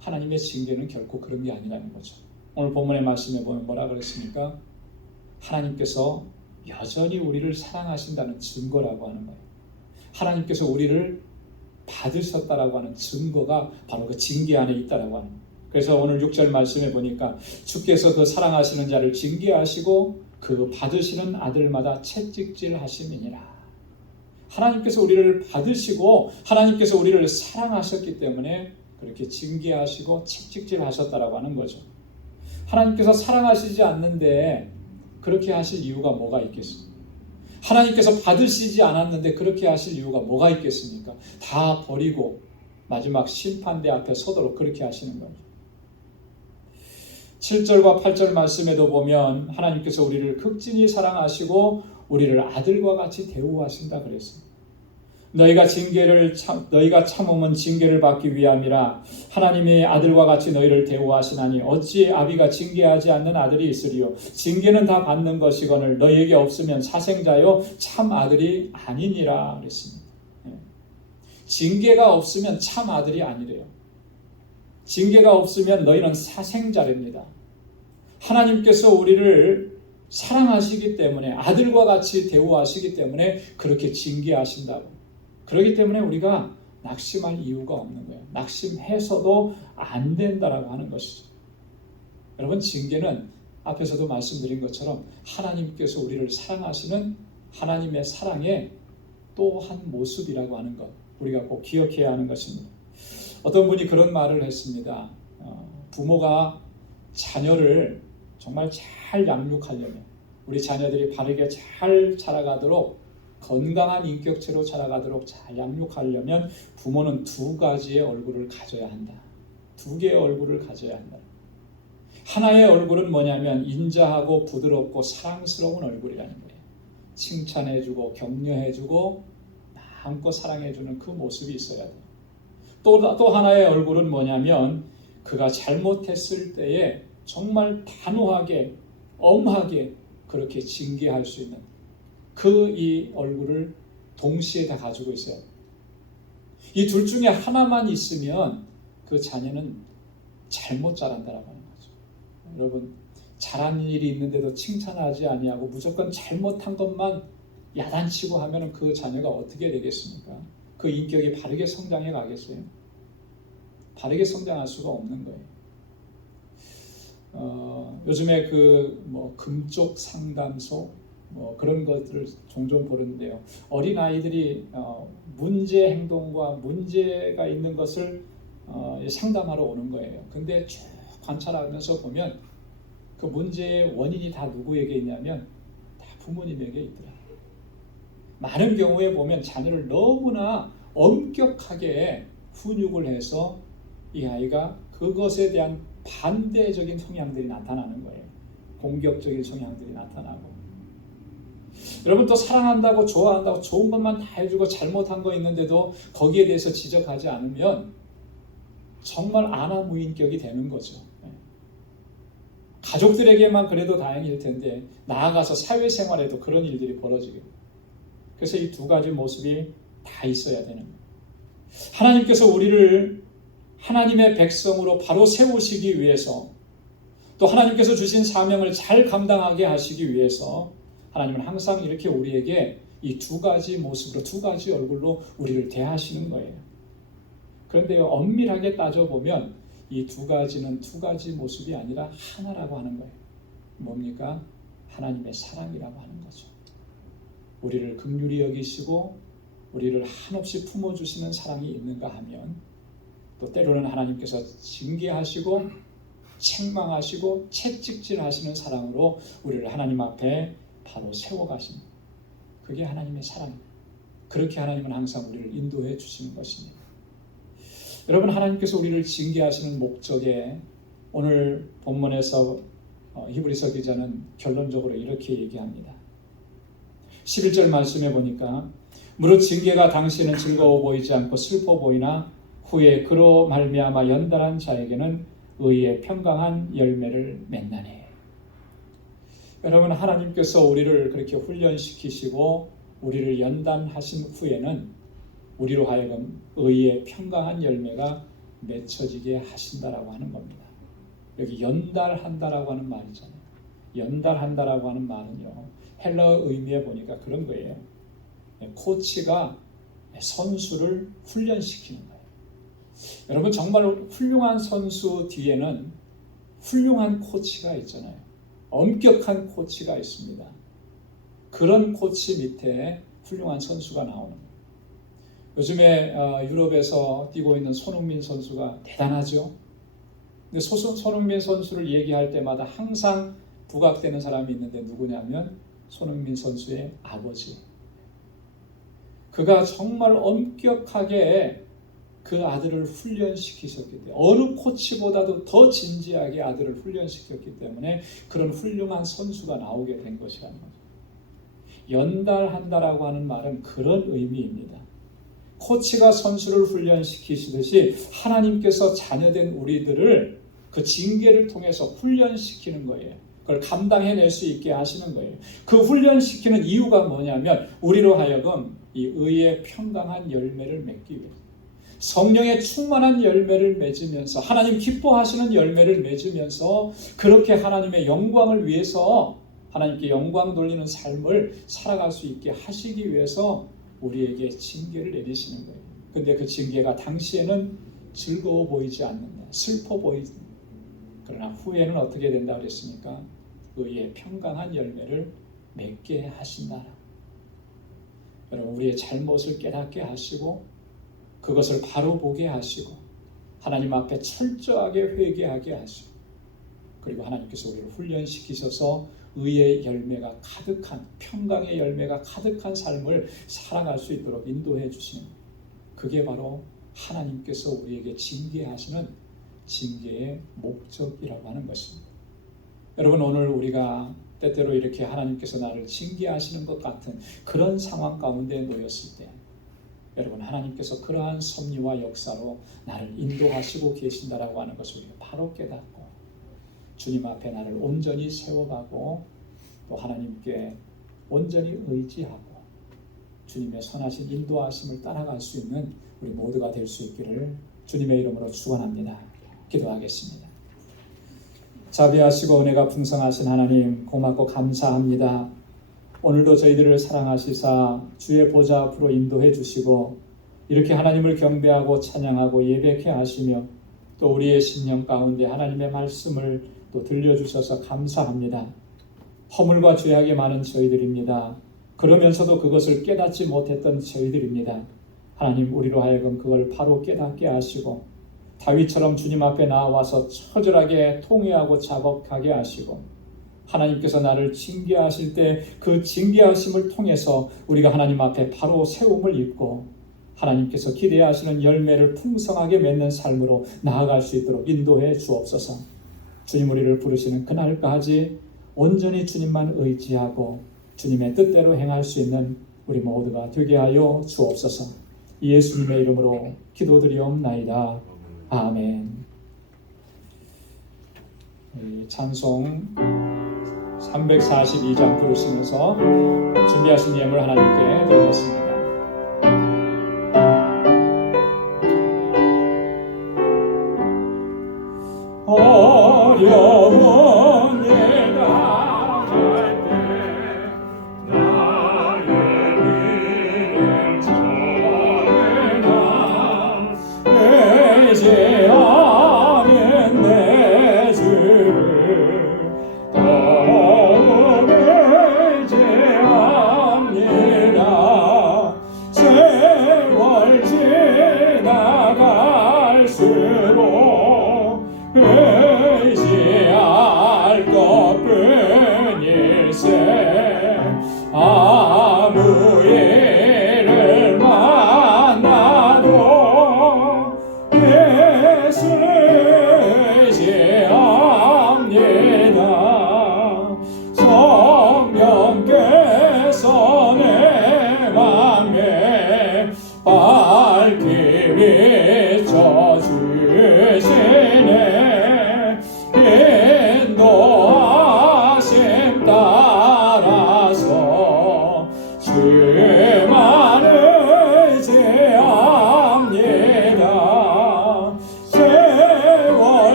하나님의 징계는 결코 그런 게 아니라는 거죠. 오늘 본문의 말씀에 보면 뭐라 그랬습니까? 하나님께서 여전히 우리를 사랑하신다는 증거라고 하는 거예요. 하나님께서 우리를 받으셨다라고 하는 증거가 바로 그 징계 안에 있다라고 하는 거예요. 그래서 오늘 6절 말씀에 보니까 주께서 그 사랑하시는 자를 징계하시고 그 받으시는 아들마다 채찍질 하심이니라. 하나님께서 우리를 받으시고 하나님께서 우리를 사랑하셨기 때문에 그렇게 징계하시고 채찍질 하셨다라고 하는 거죠. 하나님께서 사랑하시지 않는데 그렇게 하실 이유가 뭐가 있겠습니까? 하나님께서 받으시지 않았는데 그렇게 하실 이유가 뭐가 있겠습니까? 다 버리고 마지막 심판대 앞에 서도록 그렇게 하시는 거죠. 7절과 8절 말씀에도 보면 하나님께서 우리를 극진히 사랑하시고 우리를 아들과 같이 대우하신다 그랬습니다. 너희가 참음은 징계를 받기 위함이라. 하나님이 아들과 같이 너희를 대우하시나니 어찌 아비가 징계하지 않는 아들이 있으리요. 징계는 다 받는 것이거늘 너희에게 없으면 사생자요 참 아들이 아니니라 그랬습니다. 징계가 없으면 참 아들이 아니래요. 징계가 없으면 너희는 사생자랍니다. 하나님께서 우리를 사랑하시기 때문에, 아들과 같이 대우하시기 때문에 그렇게 징계하신다고. 그렇기 때문에 우리가 낙심할 이유가 없는 거예요. 낙심해서도 안 된다라고 하는 것이죠. 여러분, 징계는 앞에서도 말씀드린 것처럼 하나님께서 우리를 사랑하시는 하나님의 사랑의 또 한 모습이라고 하는 것, 우리가 꼭 기억해야 하는 것입니다. 어떤 분이 그런 말을 했습니다. 부모가 자녀를 정말 잘 양육하려면, 우리 자녀들이 바르게 잘 자라가도록, 건강한 인격체로 자라가도록 잘 양육하려면 부모는 두 가지의 얼굴을 가져야 한다. 두 개의 얼굴을 가져야 한다. 하나의 얼굴은 뭐냐면 인자하고 부드럽고 사랑스러운 얼굴이라는 거예요. 칭찬해주고 격려해주고 마음껏 사랑해주는 그 모습이 있어야 돼요. 또 하나의 얼굴은 뭐냐면 그가 잘못했을 때에 정말 단호하게 엄하게 그렇게 징계할 수 있는 이 얼굴을 동시에 다 가지고 있어요. 이 둘 중에 하나만 있으면 그 자녀는 잘못 자란다라고 하는 거죠. 여러분, 잘한 일이 있는데도 칭찬하지 아니하고 무조건 잘못한 것만 야단치고 하면 그 자녀가 어떻게 되겠습니까? 그 인격이 바르게 성장해 가겠어요? 바르게 성장할 수가 없는 거예요. 요즘에 금쪽 상담소 그런 것들을 종종 보는데요. 어린 아이들이 문제 행동과 문제가 있는 것을 상담하러 오는 거예요. 근데 쭉 관찰하면서 보면 그 문제의 원인이 다 누구에게 있냐면 다 부모님에게 있더라. 많은 경우에 보면 자녀를 너무나 엄격하게 훈육을 해서 이 아이가 그것에 대한 반대적인 성향들이 나타나는 거예요. 공격적인 성향들이 나타나고. 여러분, 또 사랑한다고 좋아한다고 좋은 것만 다 해주고 잘못한 거 있는데도 거기에 대해서 지적하지 않으면 정말 안하무인격이 되는 거죠. 가족들에게만 그래도 다행일 텐데 나아가서 사회생활에도 그런 일들이 벌어지게 돼요. 그래서 이 두 가지 모습이 다 있어야 되는 거예요. 하나님께서 우리를 하나님의 백성으로 바로 세우시기 위해서, 또 하나님께서 주신 사명을 잘 감당하게 하시기 위해서 하나님은 항상 이렇게 우리에게 이 두 가지 모습으로, 두 가지 얼굴로 우리를 대하시는 거예요. 그런데 엄밀하게 따져보면 이 두 가지는 두 가지 모습이 아니라 하나라고 하는 거예요. 뭡니까? 하나님의 사랑이라고 하는 거죠. 우리를 긍휼히 여기시고 우리를 한없이 품어주시는 사랑이 있는가 하면, 또 때로는 하나님께서 징계하시고 책망하시고 채찍질하시는 사랑으로 우리를 하나님 앞에 바로 세워가십니다. 그게 하나님의 사랑입니다. 그렇게 하나님은 항상 우리를 인도해 주시는 것입니다. 여러분, 하나님께서 우리를 징계하시는 목적에 오늘 본문에서 히브리서 기자는 결론적으로 이렇게 얘기합니다. 11절 말씀해 보니까 무릇 징계가 당시에는 즐거워 보이지 않고 슬퍼 보이나 후에 그로 말미암아 연단한 자에게는 의의 평강한 열매를 맺나니. 여러분, 하나님께서 우리를 그렇게 훈련시키시고 우리를 연단하신 후에는 우리로 하여금 의의 평강한 열매가 맺혀지게 하신다라고 하는 겁니다. 여기 연달한다라고 하는 말이잖아요. 연달한다라고 하는 말은요, 헬라어 의미에 보니까 그런 거예요. 코치가 선수를 훈련시키는 거예요. 여러분, 정말 훌륭한 선수 뒤에는 훌륭한 코치가 있잖아요. 엄격한 코치가 있습니다. 그런 코치 밑에 훌륭한 선수가 나오는 거예요. 요즘에 유럽에서 뛰고 있는 손흥민 선수가 대단하죠. 근데 손흥민 선수를 얘기할 때마다 항상 부각되는 사람이 있는데 누구냐면 손흥민 선수의 아버지. 그가 정말 엄격하게 그 아들을 훈련시키셨기 때문에, 어느 코치보다도 더 진지하게 아들을 훈련시켰기 때문에 그런 훌륭한 선수가 나오게 된 것이라는 거죠. 연달한다라고 하는 말은 그런 의미입니다. 코치가 선수를 훈련시키시듯이 하나님께서 자녀된 우리들을 그 징계를 통해서 훈련시키는 거예요. 그걸 감당해낼 수 있게 하시는 거예요. 그 훈련시키는 이유가 뭐냐면 우리로 하여금 이 의의 평강한 열매를 맺기 위해서, 성령의 충만한 열매를 맺으면서 하나님 기뻐하시는 열매를 맺으면서 그렇게 하나님의 영광을 위해서 하나님께 영광 돌리는 삶을 살아갈 수 있게 하시기 위해서 우리에게 징계를 내리시는 거예요. 근데 그 징계가 당시에는 즐거워 보이지 않는다, 슬퍼 보이지, 그러나 후에는 어떻게 된다 그랬습니까? 의의 평강한 열매를 맺게 하신다. 여러분, 우리의 잘못을 깨닫게 하시고 그것을 바로 보게 하시고 하나님 앞에 철저하게 회개하게 하시고, 그리고 하나님께서 우리를 훈련시키셔서 의의 열매가 가득한, 평강의 열매가 가득한 삶을 살아갈 수 있도록 인도해 주시는, 그게 바로 하나님께서 우리에게 징계하시는 징계의 목적이라고 하는 것입니다. 여러분, 오늘 우리가 때때로 이렇게 하나님께서 나를 징계하시는 것 같은 그런 상황 가운데 놓였을 때, 여러분, 하나님께서 그러한 섭리와 역사로 나를 인도하시고 계신다라고 하는 것을 우리가 바로 깨닫고 주님 앞에 나를 온전히 세워가고 또 하나님께 온전히 의지하고 주님의 선하신 인도하심을 따라갈 수 있는 우리 모두가 될 수 있기를 주님의 이름으로 축원합니다. 기도하겠습니다. 자비하시고 은혜가 풍성하신 하나님, 고맙고 감사합니다. 오늘도 저희들을 사랑하시사 주의 보좌 앞으로 인도해 주시고 이렇게 하나님을 경배하고 찬양하고 예배케 하시며 또 우리의 심령 가운데 하나님의 말씀을 또 들려주셔서 감사합니다. 허물과 죄악이 많은 저희들입니다. 그러면서도 그것을 깨닫지 못했던 저희들입니다. 하나님, 우리로 하여금 그걸 바로 깨닫게 하시고 다윗처럼 주님 앞에 나와서 처절하게 통회하고 자복하게 하시고, 하나님께서 나를 징계하실 때 그 징계하심을 통해서 우리가 하나님 앞에 바로 세움을 입고 하나님께서 기대하시는 열매를 풍성하게 맺는 삶으로 나아갈 수 있도록 인도해 주옵소서. 주님, 우리를 부르시는 그날까지 온전히 주님만 의지하고 주님의 뜻대로 행할 수 있는 우리 모두가 되게 하여 주옵소서. 예수님의 이름으로 기도드리옵나이다. 아멘. 찬송 342장 부르시면서 준비하신 예물 하나님께 드리겠습니다. 어려워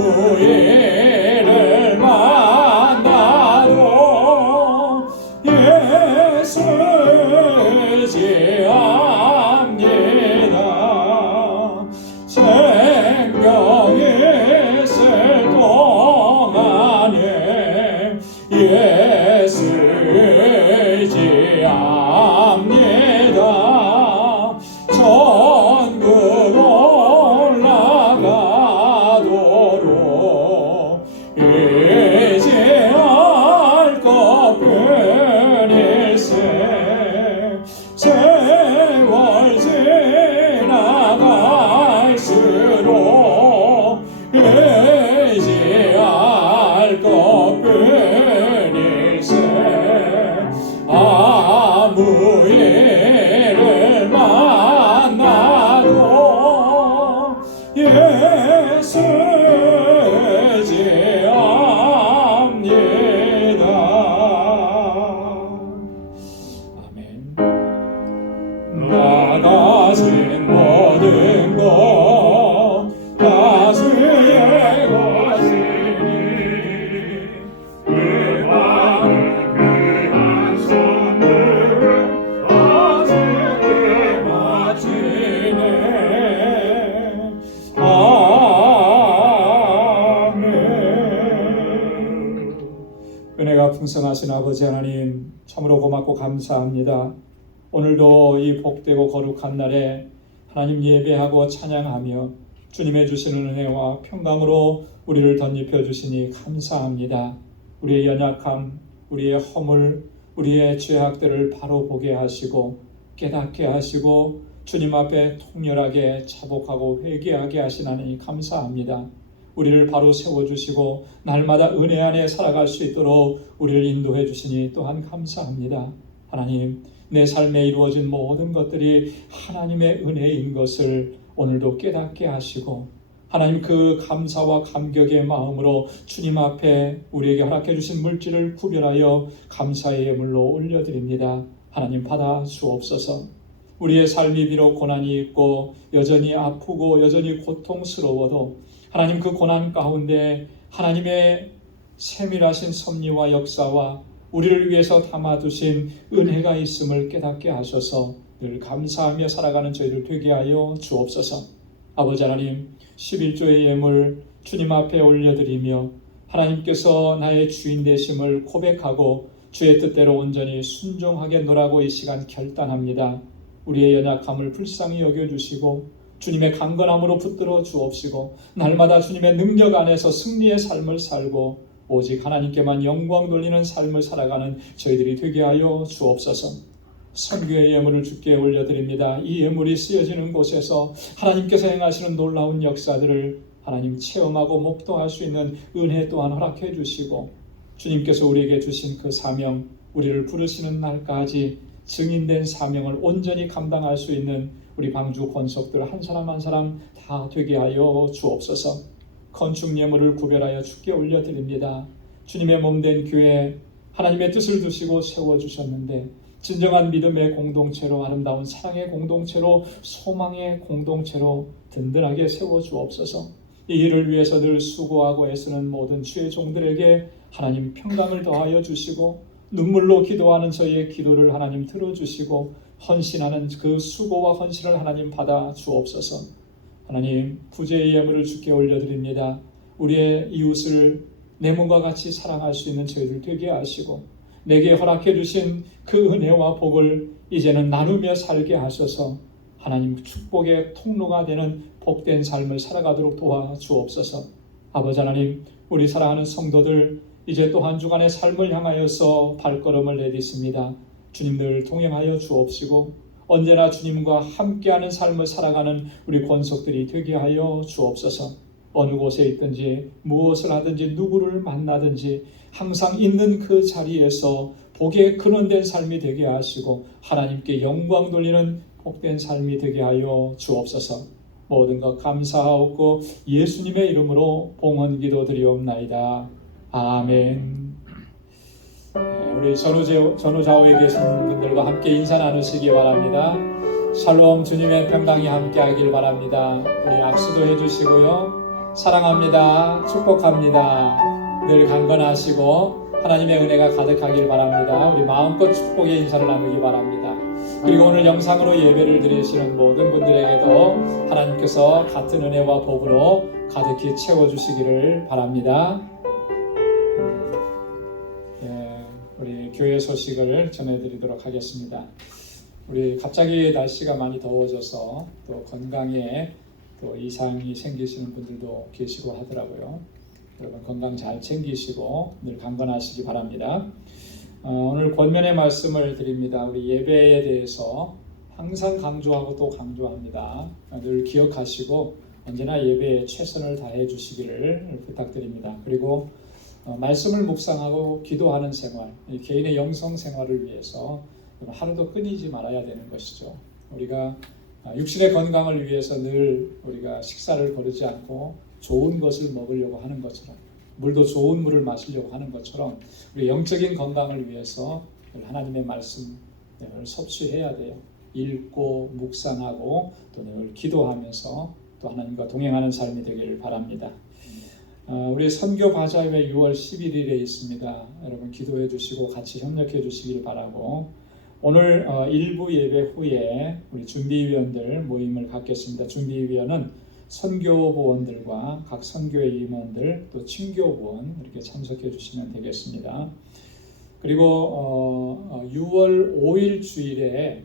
사무엘을 만나도 예수 지합니다. 생명이 있을 동안에 예수 지합니다. 천국 올라가도록 의지할 것뿐일세. 세월 지나갈수록 의지할 것뿐일세. 아무 일을 만나도 예수 지합니다. 아멘. 나 가진 모든 것 다 주의 것이니 그 많은 귀한 선물을 다 주께 바치네. 아멘. 은혜가 풍성하신 아버지 하나님, 참으로 고맙고 감사합니다. 오늘도 이 복되고 거룩한 날에 하나님 예배하고 찬양하며 주님의 주시는 은혜와 평강으로 우리를 덧입혀 주시니 감사합니다. 우리의 연약함, 우리의 허물, 우리의 죄악들을 바로 보게 하시고 깨닫게 하시고 주님 앞에 통렬하게 자복하고 회개하게 하시나니 감사합니다. 우리를 바로 세워주시고 날마다 은혜 안에 살아갈 수 있도록 우리를 인도해 주시니 또한 감사합니다. 하나님, 내 삶에 이루어진 모든 것들이 하나님의 은혜인 것을 오늘도 깨닫게 하시고 하나님 그 감사와 감격의 마음으로 주님 앞에 우리에게 허락해 주신 물질을 구별하여 감사의 예물로 올려드립니다. 하나님 받아 주옵소서. 우리의 삶이 비록 고난이 있고 여전히 아프고 여전히 고통스러워도 하나님 그 고난 가운데 하나님의 세밀하신 섭리와 역사와 우리를 위해서 담아두신 은혜가 있음을 깨닫게 하셔서 늘 감사하며 살아가는 저희들 되게 하여 주옵소서. 아버지 하나님, 11조의 예물 주님 앞에 올려드리며 하나님께서 나의 주인 되심을 고백하고 주의 뜻대로 온전히 순종하게 노라고 이 시간 결단합니다. 우리의 연약함을 불쌍히 여겨주시고 주님의 강건함으로 붙들어 주옵시고 날마다 주님의 능력 안에서 승리의 삶을 살고 오직 하나님께만 영광 돌리는 삶을 살아가는 저희들이 되게 하여 주옵소서. 선교의 예물을 주께 올려드립니다. 이 예물이 쓰여지는 곳에서 하나님께서 행하시는 놀라운 역사들을 하나님 체험하고 목도할 수 있는 은혜 또한 허락해 주시고 주님께서 우리에게 주신 그 사명, 우리를 부르시는 날까지 증인된 사명을 온전히 감당할 수 있는 우리 방주 권속들 한 사람 한 사람 다 되게 하여 주옵소서. 건축 예물을 구별하여 주께 올려드립니다. 주님의 몸된 교회 하나님의 뜻을 두시고 세워주셨는데 진정한 믿음의 공동체로, 아름다운 사랑의 공동체로, 소망의 공동체로 든든하게 세워주옵소서. 이 일을 위해서 늘 수고하고 애쓰는 모든 주의 종들에게 하나님 평강을 더하여 주시고 눈물로 기도하는 저희의 기도를 하나님 들어주시고 헌신하는 그 수고와 헌신을 하나님 받아 주옵소서. 하나님, 부재의 예물을 주께 올려드립니다. 우리의 이웃을 내 몸과 같이 사랑할 수 있는 저희들 되게 하시고 내게 허락해 주신 그 은혜와 복을 이제는 나누며 살게 하셔서 하나님 축복의 통로가 되는 복된 삶을 살아가도록 도와주옵소서. 아버지 하나님, 우리 사랑하는 성도들 이제 또 한 주간의 삶을 향하여서 발걸음을 내딛습니다. 주님들 동행하여 주옵시고 언제나 주님과 함께하는 삶을 살아가는 우리 권속들이 되게 하여 주옵소서. 어느 곳에 있든지 무엇을 하든지 누구를 만나든지 항상 있는 그 자리에서 복의 근원된 삶이 되게 하시고 하나님께 영광 돌리는 복된 삶이 되게 하여 주옵소서. 모든 것 감사하옵고 예수님의 이름으로 봉헌기도 드리옵나이다. 아멘. 우리 전후좌우에 계신 분들과 함께 인사 나누시기 바랍니다. 샬롬, 주님의 평강이 함께 하길 바랍니다. 우리 악수도 해주시고요. 사랑합니다. 축복합니다. 늘 강건하시고 하나님의 은혜가 가득하길 바랍니다. 우리 마음껏 축복의 인사를 나누기 바랍니다. 그리고 오늘 영상으로 예배를 드리시는 모든 분들에게도 하나님께서 같은 은혜와 복으로 가득히 채워주시기를 바랍니다. 우리 교회 소식을 전해드리도록 하겠습니다. 우리 갑자기 날씨가 많이 더워져서 또 건강에 또 이상이 생기시는 분들도 계시고 하더라고요. 여러분 건강 잘 챙기시고 늘 강건하시기 바랍니다. 오늘 권면의 말씀을 드립니다. 우리 예배에 대해서 항상 강조하고 또 강조합니다. 늘 기억하시고 언제나 예배에 최선을 다해 주시기를 부탁드립니다. 그리고 말씀을 묵상하고 기도하는 생활, 개인의 영성 생활을 위해서 하루도 끊이지 말아야 되는 것이죠. 우리가 육신의 건강을 위해서 늘 우리가 식사를 거르지 않고 좋은 것을 먹으려고 하는 것처럼, 물도 좋은 물을 마시려고 하는 것처럼 우리 영적인 건강을 위해서 하나님의 말씀을 섭취해야 돼요. 읽고 묵상하고 또 늘 기도하면서 또 하나님과 동행하는 삶이 되기를 바랍니다. 우리 선교 바자회 6월 11일에 있습니다. 여러분 기도해 주시고 같이 협력해 주시길 바라고, 오늘 일부 예배 후에 우리 준비위원들 모임을 갖겠습니다. 준비위원은 선교부원들과 각 선교의 임원들 또 친교부원 이렇게 참석해 주시면 되겠습니다. 그리고 6월 5일 주일에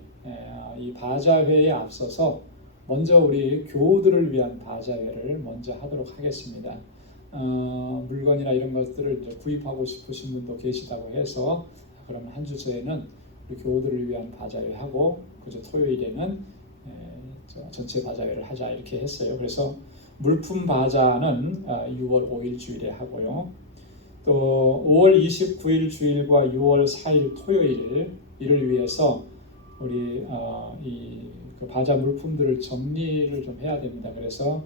이 바자회에 앞서서 먼저 우리 교우들을 위한 바자회를 먼저 하도록 하겠습니다. 물건이나 이런 것들을 이제 구입하고 싶으신 분도 계시다고 해서 그러면 한 주 전에는 우리 교우들을 위한 바자회 하고 그저 토요일에는 전체 바자회를 하자 이렇게 했어요. 그래서 물품 바자는 6월 5일 주일에 하고요. 또 5월 29일 주일과 6월 4일 토요일 이를 위해서 우리 그 바자 물품들을 정리를 좀 해야 됩니다. 그래서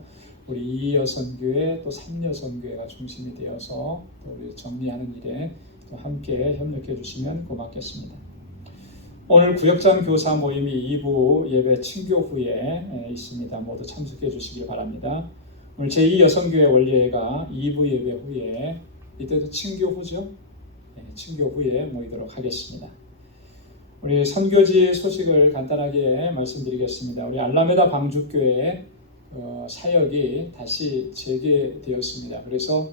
우리 이여선교회 또 삼여선교회가 중심이 되어서 또 우리 정리하는 일에 또 함께 협력해 주시면 고맙겠습니다. 오늘 구역장 교사 모임이 2부 예배 친교 후에 있습니다. 모두 참석해 주시기 바랍니다. 오늘 제2여성교회 원리회가 2부 예배 후에, 이때도 친교 후죠? 친교 후에 모이도록 하겠습니다. 우리 선교지 소식을 간단하게 말씀드리겠습니다. 우리 알라메다 방주교회 사역이 다시 재개되었습니다. 그래서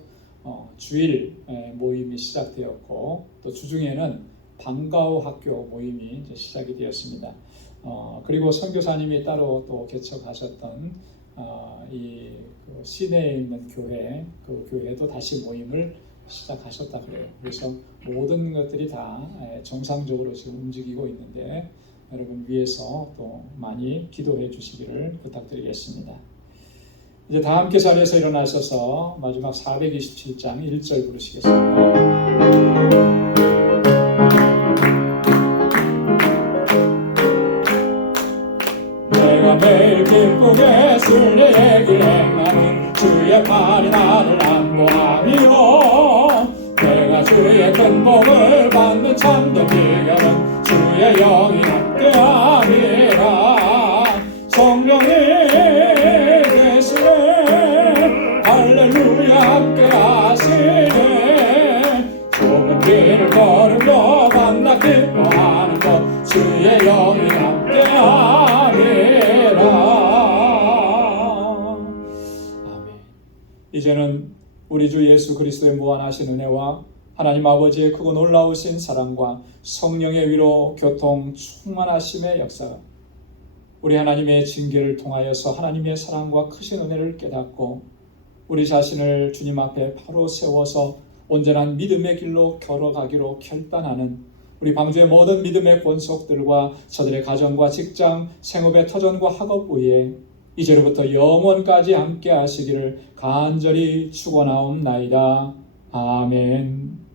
주일 모임이 시작되었고 또 주중에는 방과후 학교 모임이 이제 시작이 되었습니다. 그리고 선교사님이 따로 또 개척하셨던 그 시내에 있는 교회, 그 교회도 다시 모임을 시작하셨다 그래요. 그래서 모든 것들이 다 정상적으로 지금 움직이고 있는데 여러분 위해서 또 많이 기도해 주시기를 부탁드리겠습니다. 이제 다 함께 자리에서 일어나셔서 마지막 427장 1절 부르시겠습니다. 매일 기쁘게 순례의 길에 나는 주의 팔이 나를 안보하며, 내가 주의 큰 복을 받는 참된 비결은 주의 영이 함께함이라. 성령이 계시네 할렐루야 함께하시네. 좁은 길을 걸음도 만나 기뻐하는 것 주의 영이 함께함이라. 이제는 우리 주 예수 그리스도의 무한하신 은혜와 하나님 아버지의 크고 놀라우신 사랑과 성령의 위로 교통 충만하심의 역사가 우리 하나님의 징계를 통하여서 하나님의 사랑과 크신 은혜를 깨닫고 우리 자신을 주님 앞에 바로 세워서 온전한 믿음의 길로 걸어가기로 결단하는 우리 방주의 모든 믿음의 권속들과 저들의 가정과 직장, 생업의 터전과 학업 위에 이제로부터 영원까지 함께 하시기를 간절히 축원하옵나이다. 아멘.